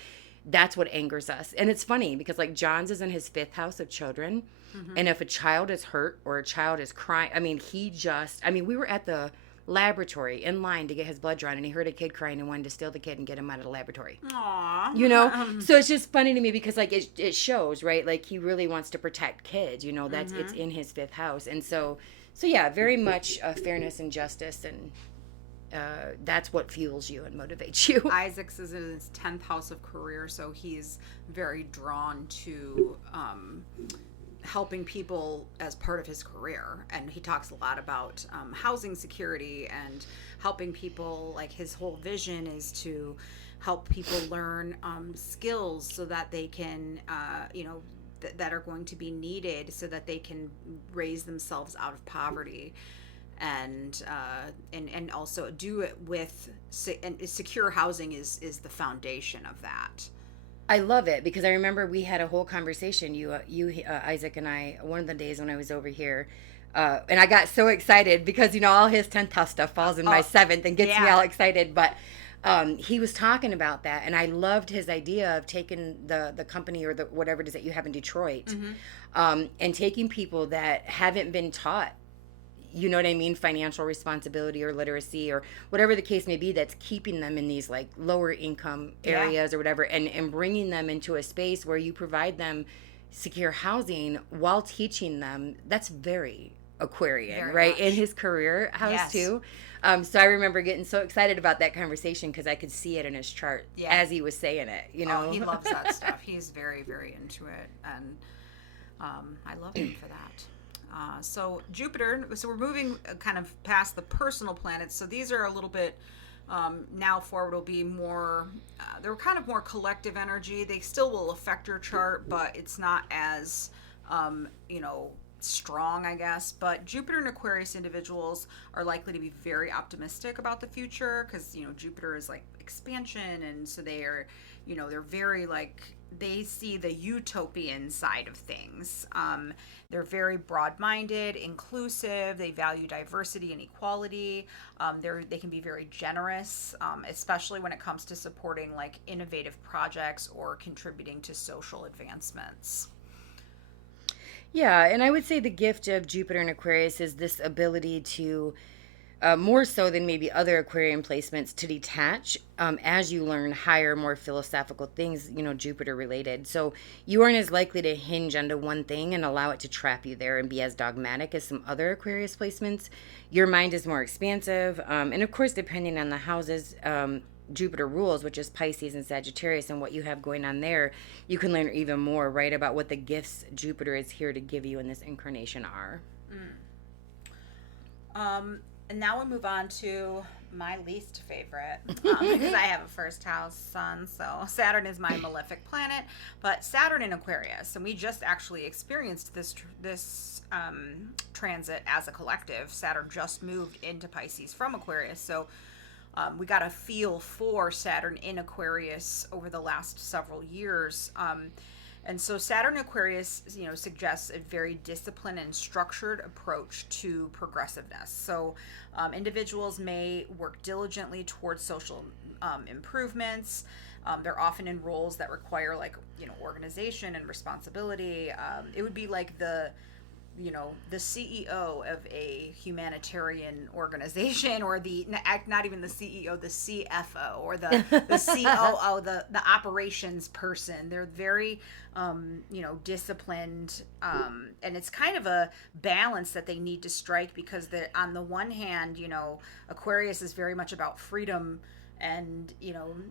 That's what angers us. And it's funny because like John's is in his 5th house of children. And if a child is hurt or a child is crying, we were at the laboratory in line to get his blood drawn, and he heard a kid crying and wanted to steal the kid and get him out of the laboratory. Aww. You know? So it's just funny to me because like it shows, right? Like he really wants to protect kids, you know, that's it's in his 5th house. And so yeah, very much fairness and justice, and that's what fuels you and motivates you. Isaac's is in his 10th house of career, so he's very drawn to helping people as part of his career. And he talks a lot about housing security and helping people. Like his whole vision is to help people learn skills so that they can, that are going to be needed so that they can raise themselves out of poverty. And also do it with secure housing is the foundation of that. I love it because I remember we had a whole conversation, Isaac and I, one of the days when I was over here, and I got so excited because all his 10th house stuff falls in my 7th and gets me all excited. But he was talking about that, and I loved his idea of taking the company or the whatever it is that you have in Detroit, and taking people that haven't been taught, you know what I mean, financial responsibility or literacy or whatever the case may be, that's keeping them in these like lower income areas or whatever, and bringing them into a space where you provide them secure housing while teaching them. That's very Aquarian, very right? Much. In his career house too. So I remember getting so excited about that conversation because I could see it in his chart as he was saying it, you know. Oh, he loves that stuff. He's very, very into it, and I love him for that. So Jupiter, so we're moving kind of past the personal planets. So these are a little bit, now forward will be more, they're kind of more collective energy. They still will affect your chart, but it's not as, strong, I guess. But Jupiter and Aquarius individuals are likely to be very optimistic about the future because, Jupiter is like expansion. And so they are, they're very like, they see the utopian side of things. They're very broad-minded, inclusive. They value diversity and equality. They can be very generous, especially when it comes to supporting like innovative projects or contributing to social advancements. Yeah, and I would say the gift of Jupiter and Aquarius is this ability to, more so than maybe other Aquarian placements, to detach as you learn higher, more philosophical things, Jupiter related. So you aren't as likely to hinge onto one thing and allow it to trap you there and be as dogmatic as some other Aquarius placements. Your mind is more expansive. And of course, depending on the houses Jupiter rules, which is Pisces and Sagittarius, and what you have going on there, you can learn even more, right, about what the gifts Jupiter is here to give you in this incarnation are. And now we move on to my least favorite, because I have a first house sun, so Saturn is my malefic planet, but Saturn in Aquarius, and we just actually experienced this transit as a collective. Saturn just moved into Pisces from Aquarius, so we got a feel for Saturn in Aquarius over the last several years. And so Saturn Aquarius, suggests a very disciplined and structured approach to progressiveness. So individuals may work diligently towards social improvements. They're often in roles that require organization and responsibility. It would be like the CEO of a humanitarian organization, or not even the CEO, the CFO, or the COO, the operations person. They're very, disciplined, and it's kind of a balance that they need to strike, because on the one hand, Aquarius is very much about freedom and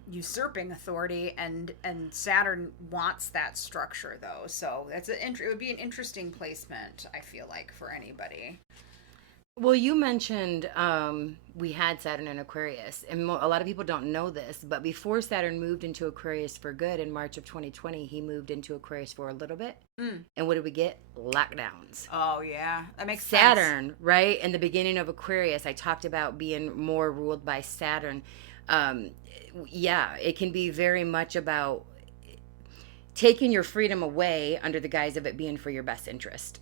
usurping authority, and Saturn wants that structure though, so it would be an interesting placement, I feel like, for anybody. Well, you mentioned we had Saturn in Aquarius, and a lot of people don't know this, but before Saturn moved into Aquarius for good in March of 2020, he moved into Aquarius for a little bit. And what did we get? Lockdowns. Oh yeah, that makes sense. Saturn, right? In the beginning of Aquarius, I talked about being more ruled by Saturn. Um, yeah, it can be very much about taking your freedom away under the guise of it being for your best interest.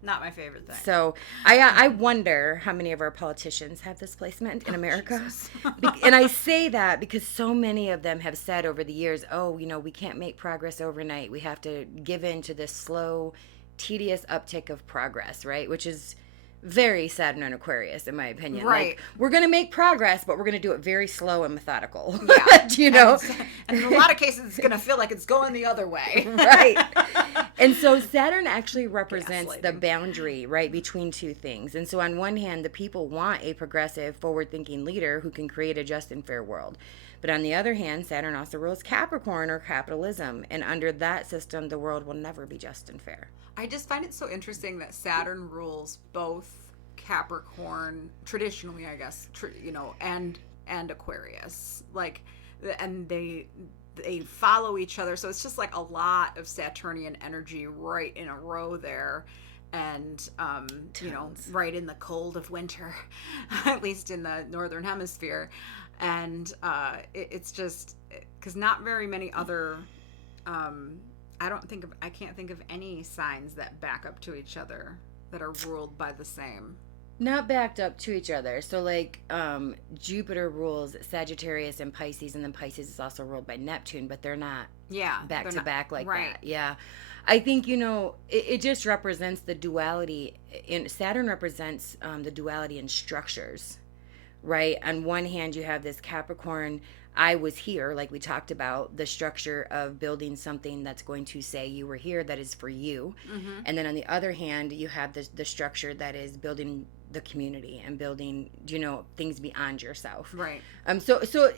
Not my favorite thing. So I wonder how many of our politicians have this placement in America. And I say that because so many of them have said over the years, oh, we can't make progress overnight. We have to give in to this slow, tedious uptick of progress, right? Which is very Saturn and Aquarius, in my opinion. Right. Like, we're going to make progress, but we're going to do it very slow and methodical. Yeah. And in a lot of cases, it's going to feel like it's going the other way. Right. And so Saturn actually represents the boundary, right, between two things. And so on one hand, the people want a progressive, forward-thinking leader who can create a just and fair world. But on the other hand, Saturn also rules Capricorn, or capitalism. And under that system, the world will never be just and fair. I just find it so interesting that Saturn rules both Capricorn, traditionally, I guess, and Aquarius. Like, and they follow each other. So it's just like a lot of Saturnian energy right in a row there. And, right in the cold of winter, at least in the northern hemisphere. And it's just because not very many other I can't think of any signs that back up to each other that are ruled by the same. Not backed up to each other. So like Jupiter rules Sagittarius and Pisces, and then Pisces is also ruled by Neptune, but they're not back to back like that. Yeah. I think, it just represents the duality. Saturn represents the duality in structures, right? On one hand, you have this Capricorn, I was here, like we talked about, the structure of building something that's going to say you were here, that is for you. Mm-hmm. And then on the other hand, you have the structure that is building the community and building, things beyond yourself. Right. So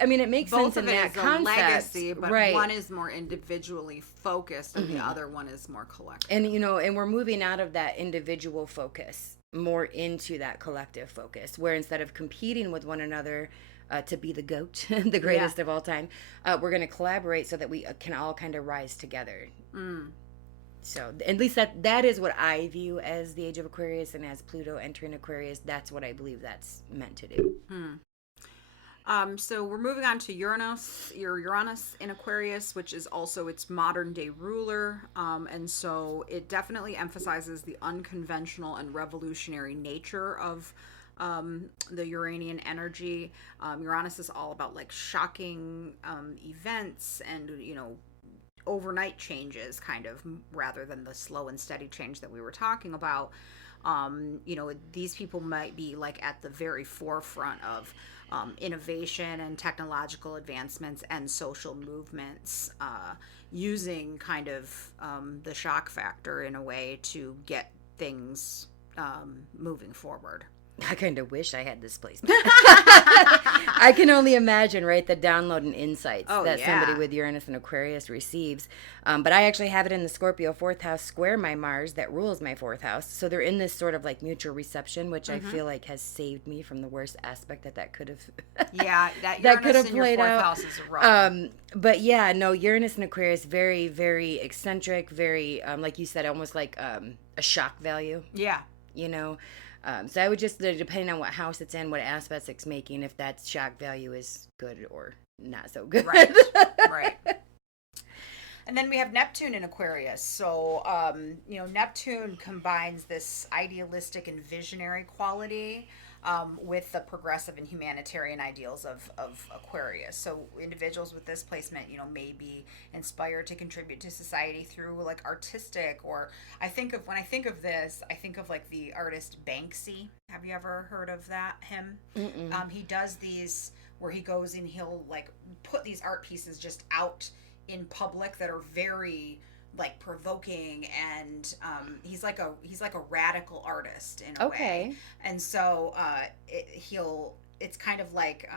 I mean, it makes both sense in that concept. Both of it is a legacy, but right. One is more individually focused and the other one is more collective. And, and we're moving out of that individual focus more into that collective focus, where instead of competing with one another to be the GOAT, the greatest of all time, we're going to collaborate so that we can all kind of rise together. So at least that is what I view as the age of Aquarius, and as Pluto entering Aquarius, that's what I believe that's meant to do. So we're moving on to Uranus in Aquarius, which is also its modern day ruler. And so it definitely emphasizes the unconventional and revolutionary nature of the Uranian energy. Uranus is all about like shocking events and, overnight changes, kind of, rather than the slow and steady change that we were talking about. These people might be like at the very forefront of innovation and technological advancements and social movements, using kind of the shock factor in a way to get things moving forward. I kind of wish I had this placement. I can only imagine, right, the download and insights somebody with Uranus and Aquarius receives. But I actually have it in the Scorpio 4th house square my Mars that rules my 4th house. So they're in this sort of like mutual reception, which I feel like has saved me from the worst aspect that could have. Yeah, that could have played your 4th house is rough. But yeah, no, Uranus and Aquarius, very, very eccentric, very, like you said, almost like a shock value. Yeah. So I would just, depending on what house it's in, what aspects it's making, if that shock value is good or not so good. Right. And then we have Neptune in Aquarius. So, Neptune combines this idealistic and visionary quality with the progressive and humanitarian ideals of Aquarius. So individuals with this placement, may be inspired to contribute to society through like artistic, or when I think of this, I think of like the artist Banksy. Have you ever heard of him? He does these where he goes and he'll like put these art pieces just out in public that are very like provoking, and he's like a radical artist in a way. And so it's kind of like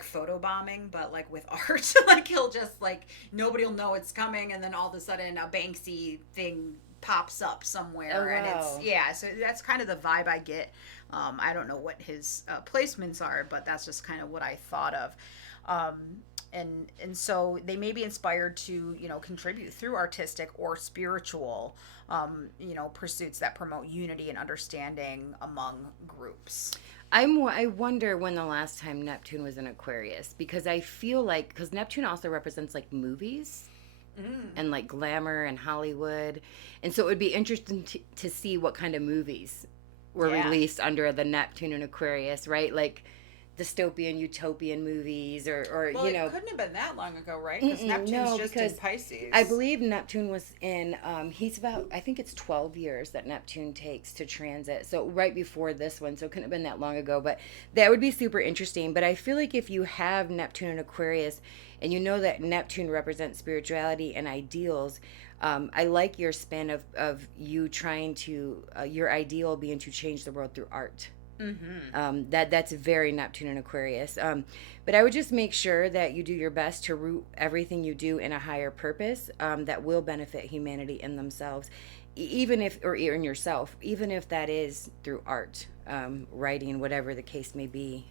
photo bombing, but like with art. Like he'll just like, nobody will know it's coming, and then all of a sudden a Banksy thing pops up somewhere. Oh, wow. And so that's kind of the vibe I get. I don't know what his placements are, but that's just kind of what I thought of. And so they may be inspired to, contribute through artistic or spiritual, pursuits that promote unity and understanding among groups. I wonder when the last time Neptune was in Aquarius, because I feel like, because Neptune also represents like movies and like glamour and Hollywood. And so it would be interesting to see what kind of movies were released under the Neptune and Aquarius, right? Like dystopian, utopian movies, or well, it couldn't have been that long ago, right? Because Neptune's just in Pisces. I believe Neptune was in, he's about, I think it's 12 years that Neptune takes to transit. So right before this one, so it couldn't have been that long ago, but that would be super interesting. But I feel like if you have Neptune and Aquarius, and you know that Neptune represents spirituality and ideals, I like your spin of you trying to, your ideal being to change the world through art. Mm-hmm. That's very Neptune and Aquarius. But I would just make sure that you do your best to root everything you do in a higher purpose that will benefit humanity and themselves, even if, or in yourself, even if that is through art, writing, whatever the case may be.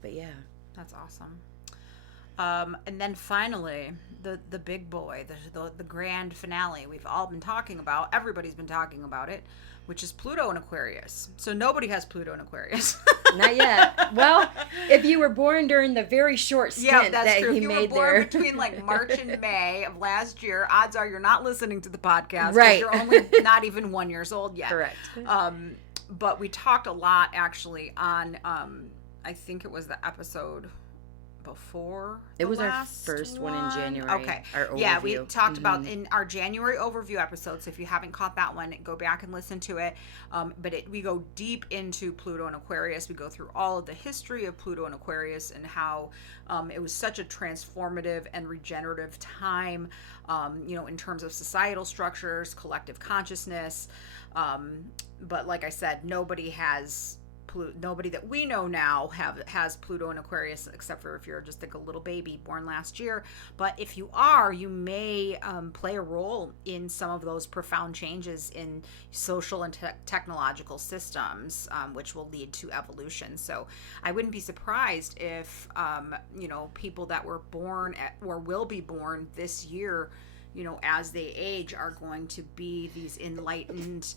But yeah. That's awesome. And then finally, the big boy, the grand finale we've all been talking about. Everybody's been talking about it, which is Pluto in Aquarius. So nobody has Pluto in Aquarius. Not yet. Well, if you were born during the very short stint that true. he if you made were born there. between like March and May of last year, odds are you're not listening to the podcast. Right. You're only not even 1 year old yet. Correct. But we talked a lot actually on, I think it was the episode before it was our first one in January. Okay. Our overview. Yeah, we talked about in our January overview episode. So if you haven't caught that one, go back and listen to it. But we go deep into Pluto and Aquarius. We go through all of the history of Pluto and Aquarius and how it was such a transformative and regenerative time, in terms of societal structures, collective consciousness. But like I said, nobody that we know now has Pluto in Aquarius, except for if you're just like a little baby born last year. But if you are, you may play a role in some of those profound changes in social and technological systems, which will lead to evolution. So I wouldn't be surprised if people that were born or will be born this year, as they age, are going to be these enlightened,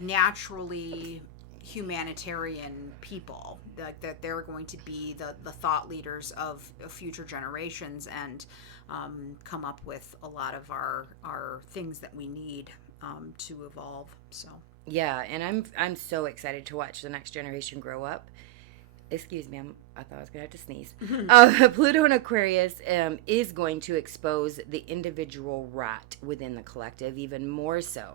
naturally humanitarian people, that they're going to be the thought leaders of future generations and come up with a lot of our things that we need to evolve. So yeah, and I'm so excited to watch the next generation grow up. Excuse me, I thought I was gonna have to sneeze. Pluto in Aquarius is going to expose the individual rot within the collective even more so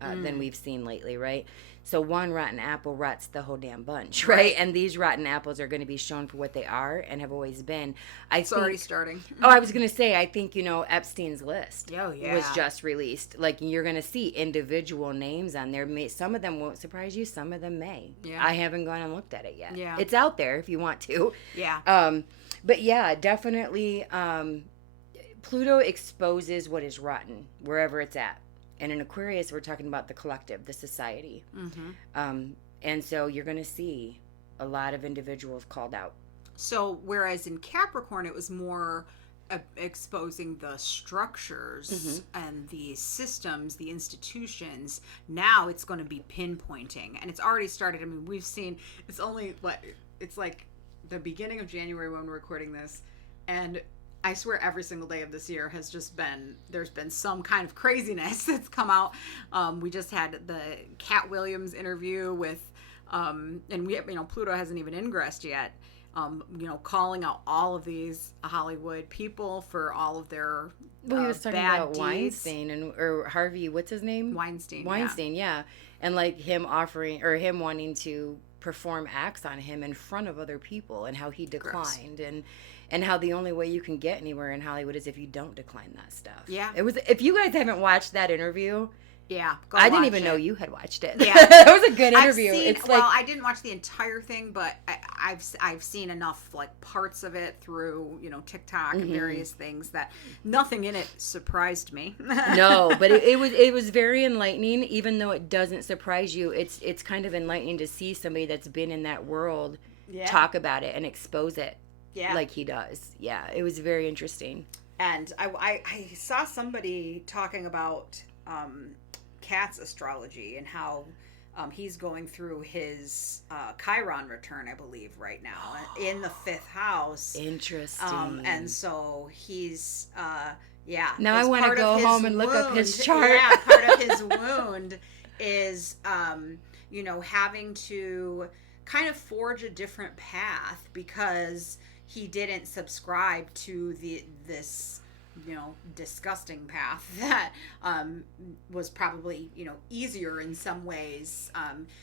than we've seen lately, right? So one rotten apple rots the whole damn bunch, right? And these rotten apples are going to be shown for what they are and have always been. It's already starting. Oh, I was going to say, I think, Epstein's list was just released. Like, you're going to see individual names on there. Some of them won't surprise you. Some of them may. Yeah. I haven't gone and looked at it yet. Yeah. It's out there if you want to. Yeah. But yeah, definitely Pluto exposes what is rotten wherever it's at. And in Aquarius, we're talking about the collective, the society. Mm-hmm. And so you're going to see a lot of individuals called out. So whereas in Capricorn, it was more exposing the structures and the systems, the institutions, now it's going to be pinpointing. And it's already started. I mean, we've seen, it's like the beginning of January when we're recording this. And I swear every single day of this year has just been, there's been some kind of craziness that's come out. We just had the Cat Williams interview with, and we, Pluto hasn't even ingressed yet, calling out all of these Hollywood people for all of their he was talking bad about deeds. Weinstein or Harvey, what's his name? Weinstein, yeah. And like him wanting to perform acts on him in front of other people and how he declined. Gross. And how the only way you can get anywhere in Hollywood is if you don't decline that stuff. Yeah. If you guys haven't watched that interview, Yeah, go I didn't watch even it. know you had watched it. Yeah, That was a good interview. It's well, I didn't watch the entire thing, but I've seen enough like parts of it through TikTok and various things that nothing in it surprised me. No, but it was very enlightening. Even though it doesn't surprise you, it's kind of enlightening to see somebody that's been in that world talk about it and expose it like he does. Yeah, it was very interesting. And I saw somebody talking about Cat's astrology and how he's going through his Chiron return, I believe, right now in the 5th house. Interesting. And so he's Now I want to go home and look up his chart. Yeah, part of his wound is having to kind of forge a different path because he didn't subscribe to this disgusting path that was probably easier in some ways,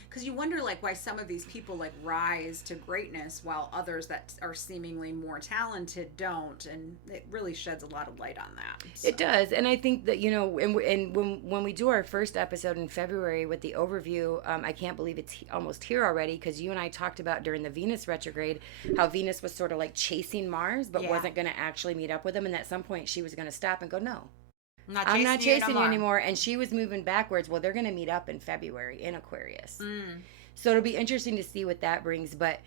because you wonder like why some of these people like rise to greatness while others that are seemingly more talented don't, and it really sheds a lot of light on that. So. It does, and I think that and when we do our first episode in February with the overview, I can't believe it's almost here already, because you and I talked about during the Venus retrograde how Venus was sort of like chasing Mars but wasn't going to actually meet up with him, and at some point she was going to stop and go, no, I'm not chasing you anymore. And she was moving backwards. Well, they're going to meet up in February in Aquarius. So it'll be interesting to see what that brings. But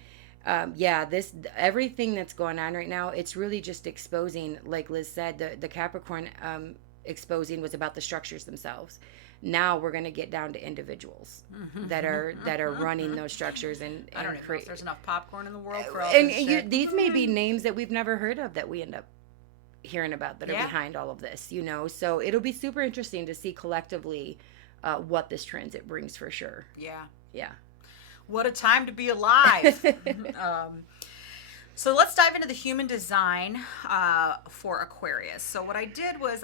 everything that's going on right now, it's really just exposing, like Liz said, the Capricorn exposing was about the structures themselves. Now we're going to get down to individuals that are running those structures, and I don't even know if there's enough popcorn in the world for all and this shit. These may be names that we've never heard of that we end up hearing about that are behind all of this, so it'll be super interesting to see collectively what this transit brings for sure. Yeah What a time to be alive. So let's dive into the human design for Aquarius. So what I did was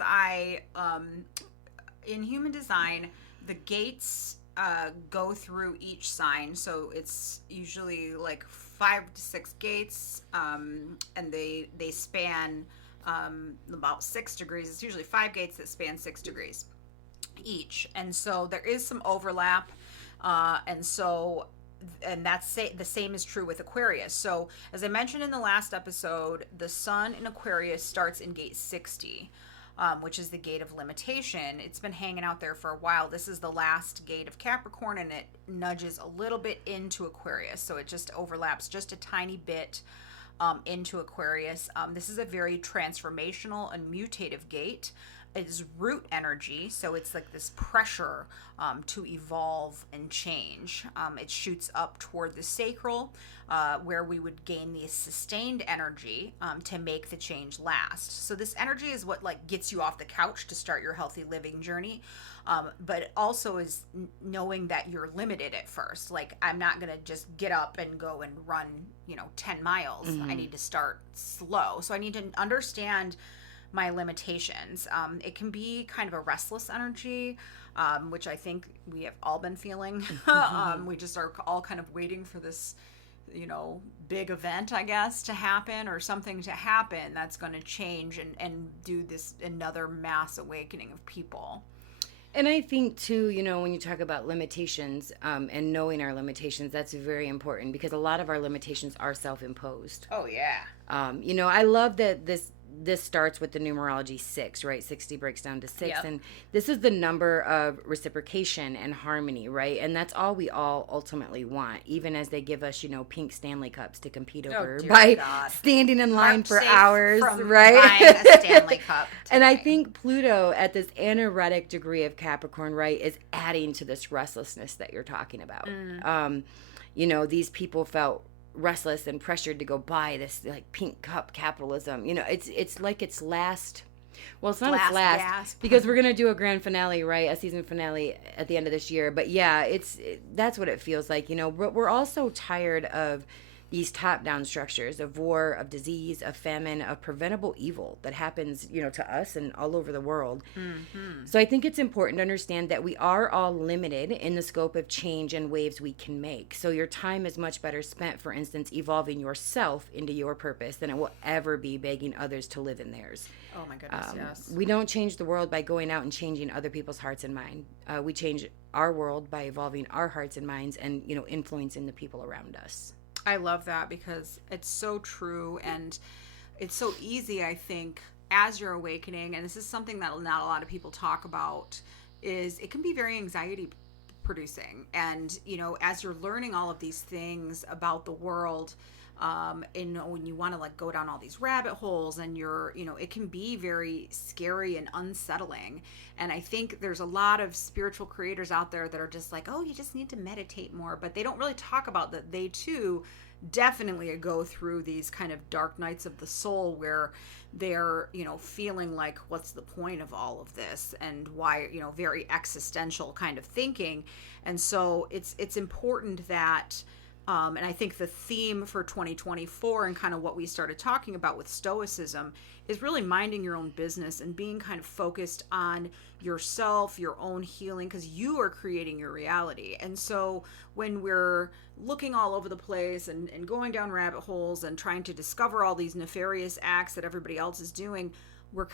in human design, the gates go through each sign. So it's usually like 5 to 6 gates, and they span about 6 degrees. It's usually 5 gates that span 6 degrees each, and so there is some overlap, and that's the same is true with Aquarius. So as I mentioned in the last episode, the sun in Aquarius starts in gate 60, which is the gate of limitation. It's been hanging out there for a while. This is the last gate of Capricorn, and it nudges a little bit into Aquarius, so it just overlaps just a tiny bit into Aquarius. This is a very transformational and mutative gate. It is root energy, so it's like this pressure to evolve and change. It shoots up toward the sacral, where we would gain the sustained energy to make the change last. So this energy is what like gets you off the couch to start your healthy living journey, but it also is knowing that you're limited at first. Like, I'm not gonna just get up and go and run 10 miles. I need to start slow, so I need to understand my limitations. It can be kind of a restless energy, which I think we have all been feeling. We just are all kind of waiting for this, big event, I guess, to happen, or something to happen that's going to change and do this another mass awakening of people. And I think too, when you talk about limitations, and knowing our limitations, that's very important, because a lot of our limitations are self-imposed. Oh yeah. I love that this starts with the numerology 6, right? 60 breaks down to 6. Yep. And this is the number of reciprocation and harmony, right? And that's all we all ultimately want, even as they give us, pink Stanley Cups to compete over by standing in line for hours, right? Buying a Stanley Cup And I think Pluto at this anaretic degree of Capricorn, right, is adding to this restlessness that you're talking about. These people felt restless and pressured to go buy this like pink cup capitalism. It's like its last. Well, it's not its last gasp. Because we're gonna do a grand finale, right? A season finale at the end of this year. But yeah, that's what it feels like. We're all so tired of these top-down structures of war, of disease, of famine, of preventable evil that happens, to us and all over the world. Mm-hmm. So I think it's important to understand that we are all limited in the scope of change and waves we can make. So your time is much better spent, for instance, evolving yourself into your purpose than it will ever be begging others to live in theirs. Oh my goodness, yes. We don't change the world by going out and changing other people's hearts and minds. We change our world by evolving our hearts and minds and, influencing the people around us. I love that because it's so true, and it's so easy, I think, as you're awakening, and this is something that not a lot of people talk about, is it can be very anxiety producing. And, as you're learning all of these things about the world, and when you want to like go down all these rabbit holes and it can be very scary and unsettling. And I think there's a lot of spiritual creators out there that are just like, oh, you just need to meditate more, but they don't really talk about that they too definitely go through these kind of dark nights of the soul where they're, feeling like, what's the point of all of this, and why, very existential kind of thinking. And so it's important that and I think the theme for 2024 and kind of what we started talking about with Stoicism is really minding your own business and being kind of focused on yourself, your own healing, because you are creating your reality. And so when we're looking all over the place and going down rabbit holes and trying to discover all these nefarious acts that everybody else is doing, we're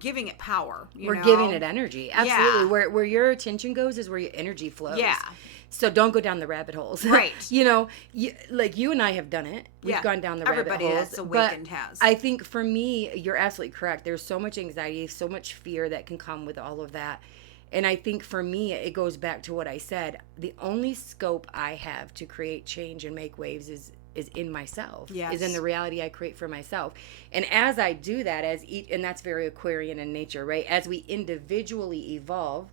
giving it power. We're giving it energy. Absolutely. Yeah. Where your attention goes is where your energy flows. Yeah. So don't go down the rabbit holes. Right. Like you and I have done it. We've gone down the rabbit holes. Everybody that's awakened but has. I think for me, you're absolutely correct. There's so much anxiety, so much fear that can come with all of that. And I think for me, it goes back to what I said. The only scope I have to create change and make waves is in myself. Yes. Is in the reality I create for myself. And as I do that, and that's very Aquarian in nature, right? As we individually evolve,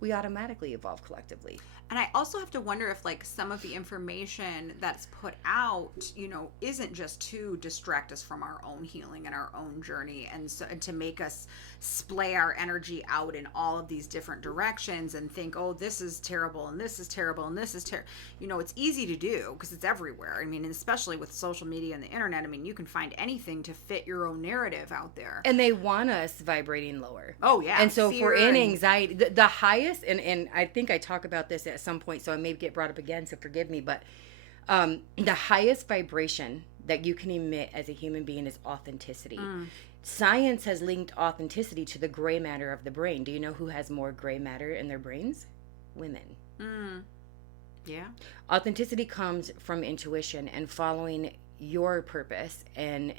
we automatically evolve collectively. And I also have to wonder if like some of the information that's put out, isn't just to distract us from our own healing and our own journey, and to make us splay our energy out in all of these different directions and think, oh, this is terrible and this is terrible and this is terrible. It's easy to do because it's everywhere. I mean, especially with social media and the internet, I mean, you can find anything to fit your own narrative out there. And they want us vibrating lower. Oh, yeah. And so if we're in anxiety, the highest, and I think I talk about this at some point, so I may get brought up again, so forgive me, but the highest vibration that you can emit as a human being is authenticity. Science has linked authenticity to the gray matter of the brain. Do you know who has more gray matter in their brains? Women. Yeah. Authenticity comes from intuition and following your purpose and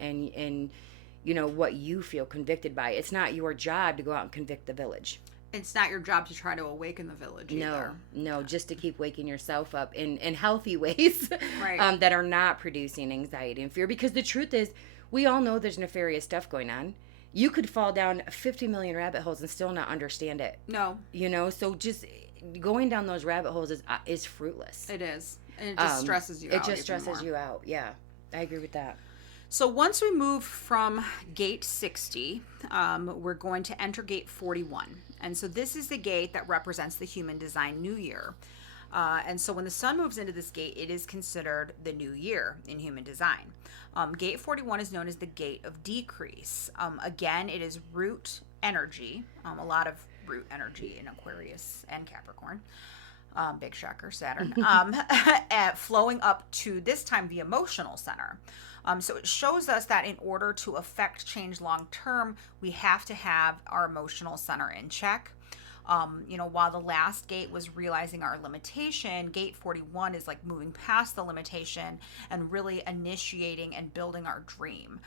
what you feel convicted by. It's not your job to go out and convict the village. It's not your job to try to awaken the village either. No, just to keep waking yourself up in healthy ways right. That are not producing anxiety and fear. Because the truth is, we all know there's nefarious stuff going on. You could fall down 50 million rabbit holes and still not understand it. No. So just going down those rabbit holes is fruitless. It is. And it just stresses you out. It just stresses you out. Yeah, I agree with that. So once we move from gate 60, we're going to enter gate 41. And so this is the gate that represents the human design new year. And so when the sun moves into this gate, it is considered the new year in human design. Gate 41 is known as the gate of decrease. Again, it is root energy, a lot of root energy in Aquarius and Capricorn. Big shocker, Saturn. Flowing up to this time the emotional center. So it shows us that in order to affect change long term, we have to have our emotional center in check. While the last gate was realizing our limitation, gate 41 is like moving past the limitation and really initiating and building our dream.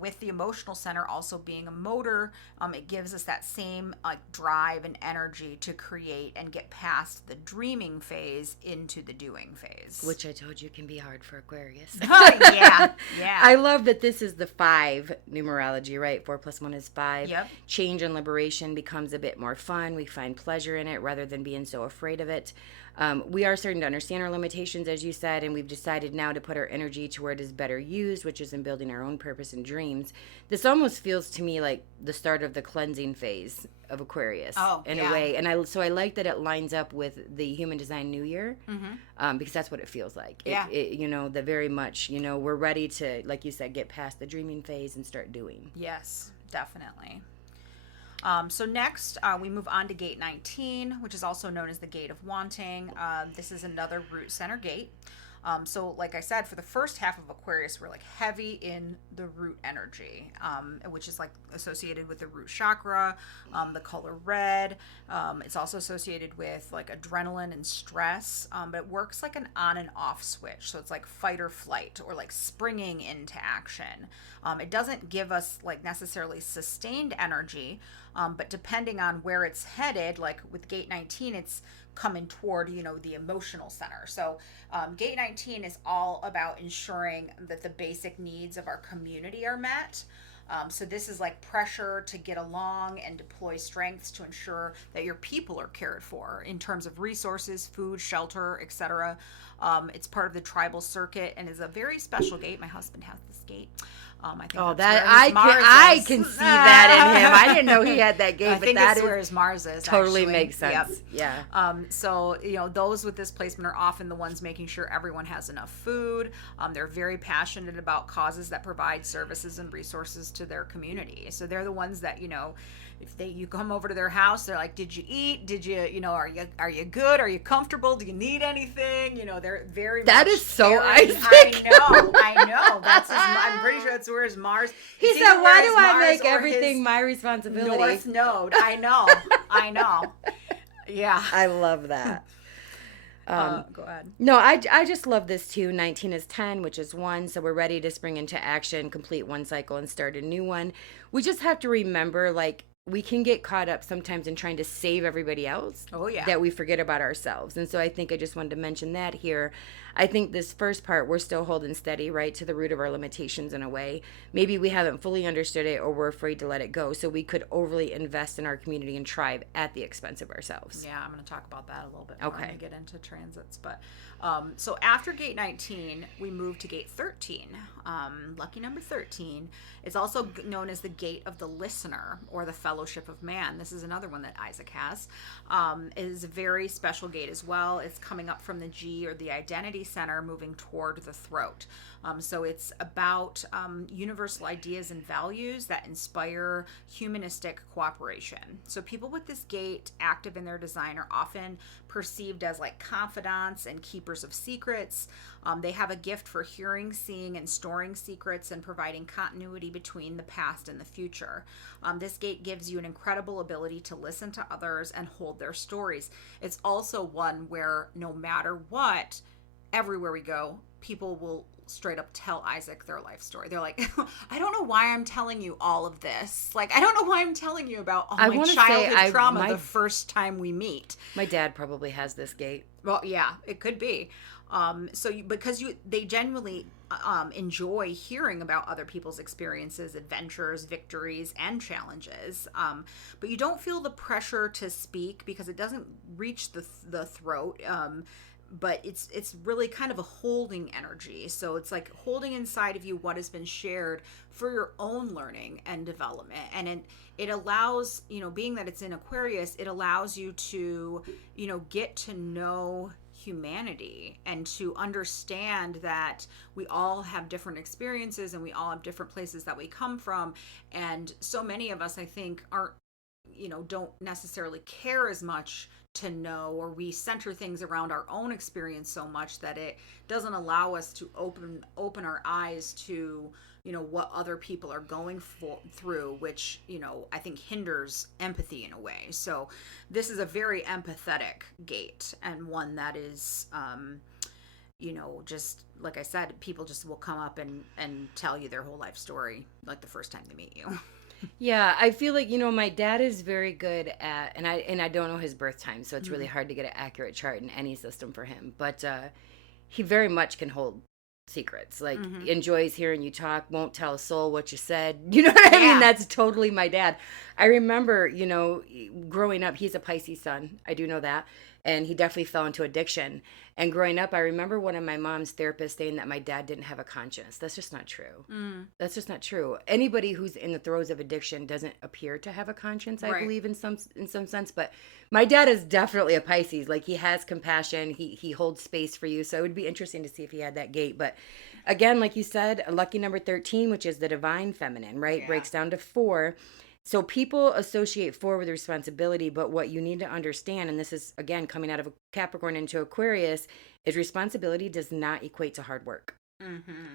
With the emotional center also being a motor, it gives us that same drive and energy to create and get past the dreaming phase into the doing phase. Which I told you can be hard for Aquarius. Yeah. I love that this is the 5 numerology, right? 4 + 1 is 5. Yep. Change and liberation becomes a bit more fun. We find pleasure in it rather than being so afraid of it. We are starting to understand our limitations, as you said, and we've decided now to put our energy to where it is better used, which is in building our own purpose and dreams. This almost feels to me like the start of the cleansing phase of Aquarius in yeah. a way. And I like that it lines up with the Human Design New Year, because that's what it feels like. Yeah. The very much, we're ready to, like you said, get past the dreaming phase and start doing. Yes, definitely. So next, we move on to gate 19, which is also known as the gate of wanting. This is another root center gate. So like I said, for the first half of Aquarius, we're like heavy in the root energy, which is like associated with the root chakra, the color red. It's also associated with like adrenaline and stress, but it works like an on and off switch. So it's like fight or flight, or like springing into action. It doesn't give us like necessarily sustained energy, but depending on where it's headed, like with gate 19, it's coming toward, the emotional center. So gate 19 is all about ensuring that the basic needs of our community are met. So this is like pressure to get along and deploy strengths to ensure that your people are cared for in terms of resources, food, shelter, etc. It's part of the tribal circuit and is a very special gate. My husband has this gate. I think I can see that in him. I didn't know he had that gate, I but think that is where his Mars is. Totally actually. makes sense. Yep. Yeah. So those with this placement are often the ones making sure everyone has enough food. They're very passionate about causes that provide services and resources to their community. So they're the ones that if you come over to their house, they're like, did you eat? Did you are you good? Are you comfortable? Do you need anything? They're very that much is so caring. Isaac. I know. I'm pretty sure that's where his Mars. He said, "Why do I make everything my responsibility?" North Node. I know. Yeah. I love that. Go ahead. No, I just love this too. 19 is 10, which is 1. So we're ready to spring into action, complete one cycle, and start a new one. We just have to remember, like, we can get caught up sometimes in trying to save everybody else. Oh, yeah. That we forget about ourselves. And so I think I just wanted to mention that here. I think this first part, we're still holding steady, right, to the root of our limitations in a way. Maybe we haven't fully understood it, or we're afraid to let it go. So we could overly invest in our community and tribe at the expense of ourselves. Yeah, I'm going to talk about that a little bit more when we get into transits. But so after gate 19, we move to gate 13. Lucky number 13. It's also known as the gate of the listener, or the fellowship of man. This is another one that Isaac has. It is a very special gate as well. It's coming up from the G, or the identity center, moving toward the throat. So it's about universal ideas and values that inspire humanistic cooperation. So people with this gate active in their design are often perceived as like confidants and keepers of secrets. They have a gift for hearing, seeing, and storing secrets, and providing continuity between the past and the future. This gate gives you an incredible ability to listen to others and hold their stories. It's also one where no matter what, everywhere we go, people will straight up tell Isaac their life story. They're like, I don't know why I'm telling you all of this. Like, I don't know why I'm telling you about all my childhood trauma the first time we meet. My dad probably has this gate. Well, yeah, it could be. They genuinely enjoy hearing about other people's experiences, adventures, victories, and challenges. But you don't feel the pressure to speak because it doesn't reach the throat. But it's really kind of a holding energy. So it's like holding inside of you what has been shared for your own learning and development. And it allows, being that it's in Aquarius, it allows you to, get to know humanity and to understand that we all have different experiences and we all have different places that we come from. And so many of us, I think, don't necessarily care as much to know, or we center things around our own experience so much that it doesn't allow us to open our eyes to what other people are going through, which I think hinders empathy in a way. So this is a very empathetic gate, and one that is just like I said, people just will come up and tell you their whole life story like the first time they meet you. Yeah, I feel like, my dad is very good at, and I don't know his birth time, so it's really hard to get an accurate chart in any system for him, but he very much can hold secrets, like enjoys hearing you talk, won't tell a soul what you said. You know what I mean? That's totally my dad. I remember, growing up, he's a Pisces sun. I do know that. and he definitely fell into addiction. And growing up, I remember one of my mom's therapists saying that my dad didn't have a conscience. That's just not true. That's just not true. Anybody who's in the throes of addiction doesn't appear to have a conscience, I believe, in some sense. But my dad is definitely a Pisces. Like, he has compassion. He holds space for you. So it would be interesting to see if he had that gate. But again, like you said, a lucky number 13, which is the divine feminine, right? Yeah. Breaks down to 4. So people associate 4 with responsibility, but what you need to understand, and this is, again, coming out of a Capricorn into Aquarius, is responsibility does not equate to hard work.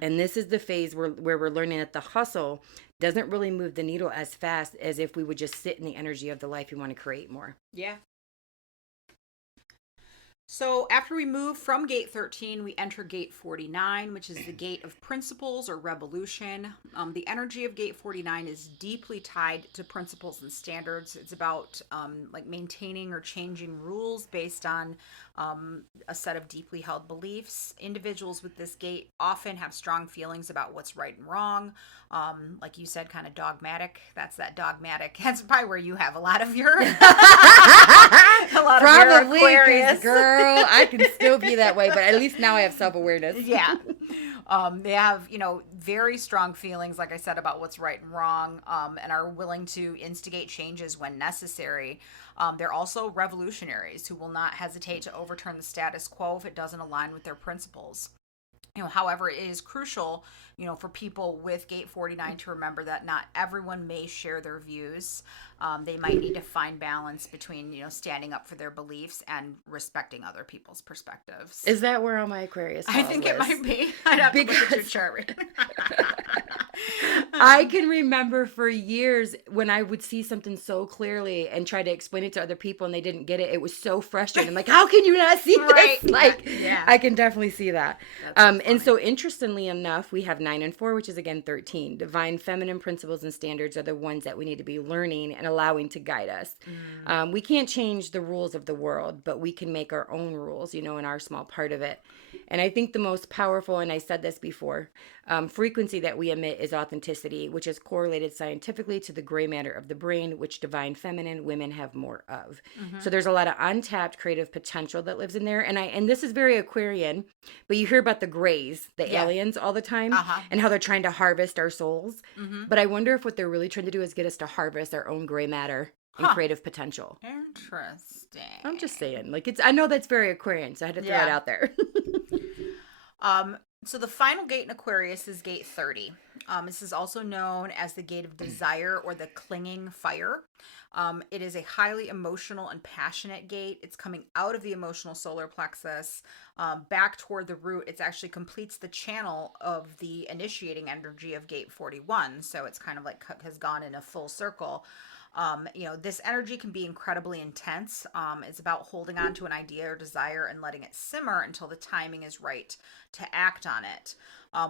And this is the phase where we're learning that the hustle doesn't really move the needle as fast as if we would just sit in the energy of the life we want to create more. Yeah. So after we move from gate 13, we enter gate 49, which is the gate of principles or revolution. The energy of gate 49 is deeply tied to principles and standards. It's about like maintaining or changing rules based on a set of deeply held beliefs. Individuals with this gate often have strong feelings about what's right and wrong. Like you said, kind of dogmatic. That's that dogmatic. That's probably where you have a lot of your probably, Aquarius. Girl, I can still be that way, but at least now I have self-awareness. Yeah. They have, very strong feelings, like I said, about what's right and wrong, and are willing to instigate changes when necessary. They're also revolutionaries who will not hesitate to overturn the status quo if it doesn't align with their principles. However, it is crucial, for people with gate 49 to remember that not everyone may share their views. They might need to find balance between, standing up for their beliefs and respecting other people's perspectives. Is that where all my Aquarius falls? I think it might be. I'd have to look at your chart. I can remember for years when I would see something so clearly and try to explain it to other people and they didn't get it. It was so frustrating. I'm like, how can you not see this? Like, yeah. I can definitely see that. And so interestingly enough, we have 9 and 4, which is again 13. Divine feminine principles and standards are the ones that we need to be learning and allowing to guide us. We can't change the rules of the world, but we can make our own rules, in our small part of it. And I think the most powerful, and I said this before, frequency that we emit is authenticity, which is correlated scientifically to the gray matter of the brain, which divine feminine women have more of. So there's a lot of untapped creative potential that lives in there. And this is very Aquarian, but you hear about the grays, the aliens all the time, and how they're trying to harvest our souls. But I wonder if what they're really trying to do is get us to harvest our own gray matter and creative potential. Interesting. I'm just saying, I know that's very Aquarian, so I had to throw it out there. So the final gate in Aquarius is gate 30. This is also known as the gate of desire or the clinging fire. It is a highly emotional and passionate gate. It's coming out of the emotional solar plexus, back toward the root. It actually completes the channel of the initiating energy of gate 41. So it's kind of like has gone in a full circle. This energy can be incredibly intense. It's about holding on to an idea or desire and letting it simmer until the timing is right to act on it.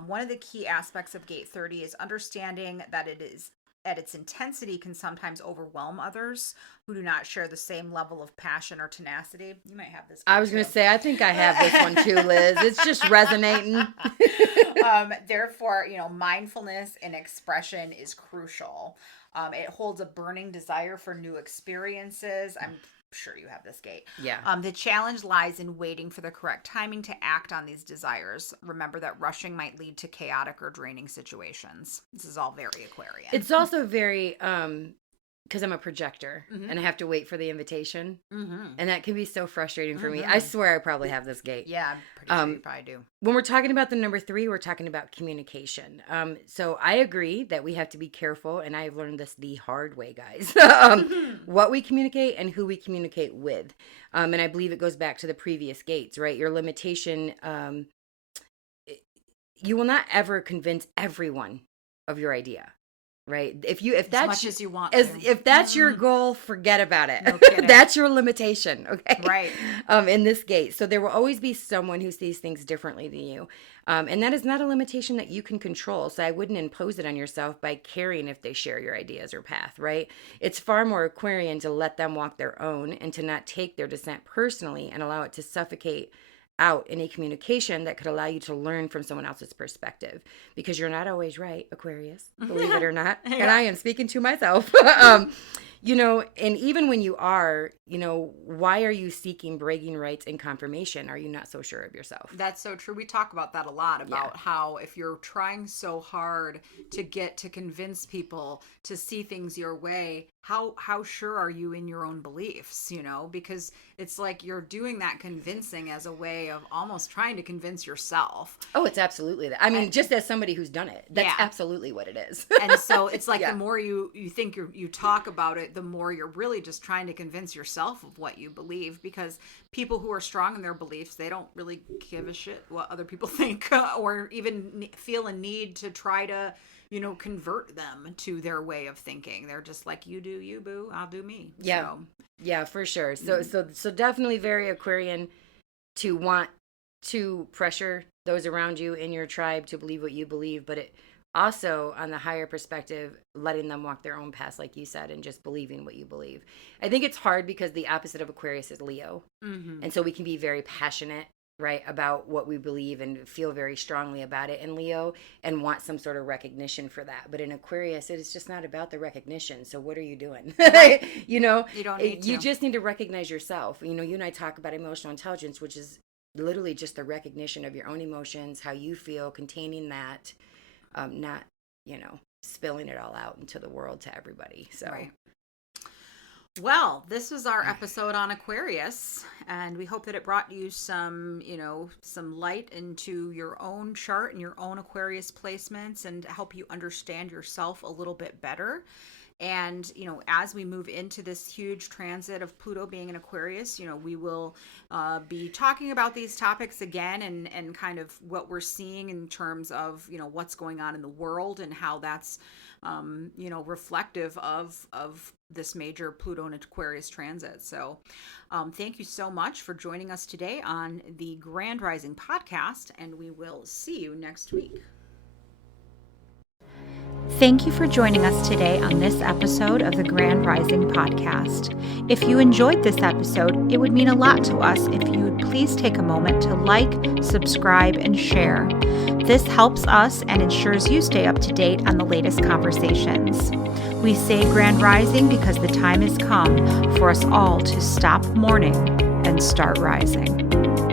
One of the key aspects of gate 30 is understanding that it is at its intensity can sometimes overwhelm others who do not share the same level of passion or tenacity. You might have this. I was going to say, I think I have this one too, Liz. It's just resonating. Therefore, mindfulness and expression is crucial. It holds a burning desire for new experiences. I'm sure you have this gate. Yeah. The challenge lies in waiting for the correct timing to act on these desires. Remember that rushing might lead to chaotic or draining situations. This is all very Aquarian. It's also very, because I'm a projector and I have to wait for the invitation. And that can be so frustrating for me. I swear I probably have this gate. Yeah, I'm pretty sure you probably do. When we're talking about the number 3, we're talking about communication. So I agree that we have to be careful, and I've learned this the hard way, guys. What we communicate and who we communicate with. And I believe it goes back to the previous gates, right? Your limitation, you will not ever convince everyone of your idea. Right. If that's much as you want, if that's your goal, forget about it. No kidding. That's your limitation. Okay. Right. In this gate. So there will always be someone who sees things differently than you. And that is not a limitation that you can control. So I wouldn't impose it on yourself by caring if they share your ideas or path. Right. It's far more Aquarian to let them walk their own and to not take their dissent personally and allow it to suffocate out any communication that could allow you to learn from someone else's perspective, because you're not always right, Aquarius, believe it or not. And I am speaking to myself. And even when you are, why are you seeking bragging rights and confirmation? Are you not so sure of yourself? That's so true. We talk about that a lot, about how if you're trying so hard to get to convince people to see things your way, how sure are you in your own beliefs, because it's like you're doing that convincing as a way of almost trying to convince yourself. Oh, it's absolutely that. I mean, just as somebody who's done it, that's absolutely what it is. And so it's like the more you think you talk about it, the more you're really just trying to convince yourself of what you believe, because people who are strong in their beliefs, they don't really give a shit what other people think or even feel a need to try to convert them to their way of thinking. They're just like, you do you, boo, I'll do me. Yeah. Yeah, for sure. So definitely very Aquarian to want to pressure those around you in your tribe to believe what you believe, but it also, on the higher perspective, letting them walk their own path, like you said, and just believing what you believe. I think it's hard because the opposite of Aquarius is Leo. Mm-hmm. And so we can be very passionate, right, about what we believe and feel very strongly about it in Leo and want some sort of recognition for that. But in Aquarius, it is just not about the recognition. So what are you doing? You don't need to. You just need to recognize yourself. You and I talk about emotional intelligence, which is literally just the recognition of your own emotions, how you feel, containing that, not, spilling it all out into the world to everybody. So. Right. Well, this was our episode on Aquarius, and we hope that it brought you some light into your own chart and your own Aquarius placements and help you understand yourself a little bit better. And, as we move into this huge transit of Pluto being in Aquarius, we will be talking about these topics again and kind of what we're seeing in terms of, what's going on in the world and how that's, reflective of this major Pluto and Aquarius transit. So thank you so much for joining us today on the Grand Rising podcast, and we will see you next week. Thank you for joining us today on this episode of the Grand Rising podcast. If you enjoyed this episode, it would mean a lot to us if you would please take a moment to like, subscribe, and share. This helps us and ensures you stay up to date on the latest conversations. We say Grand Rising because the time has come for us all to stop mourning and start rising.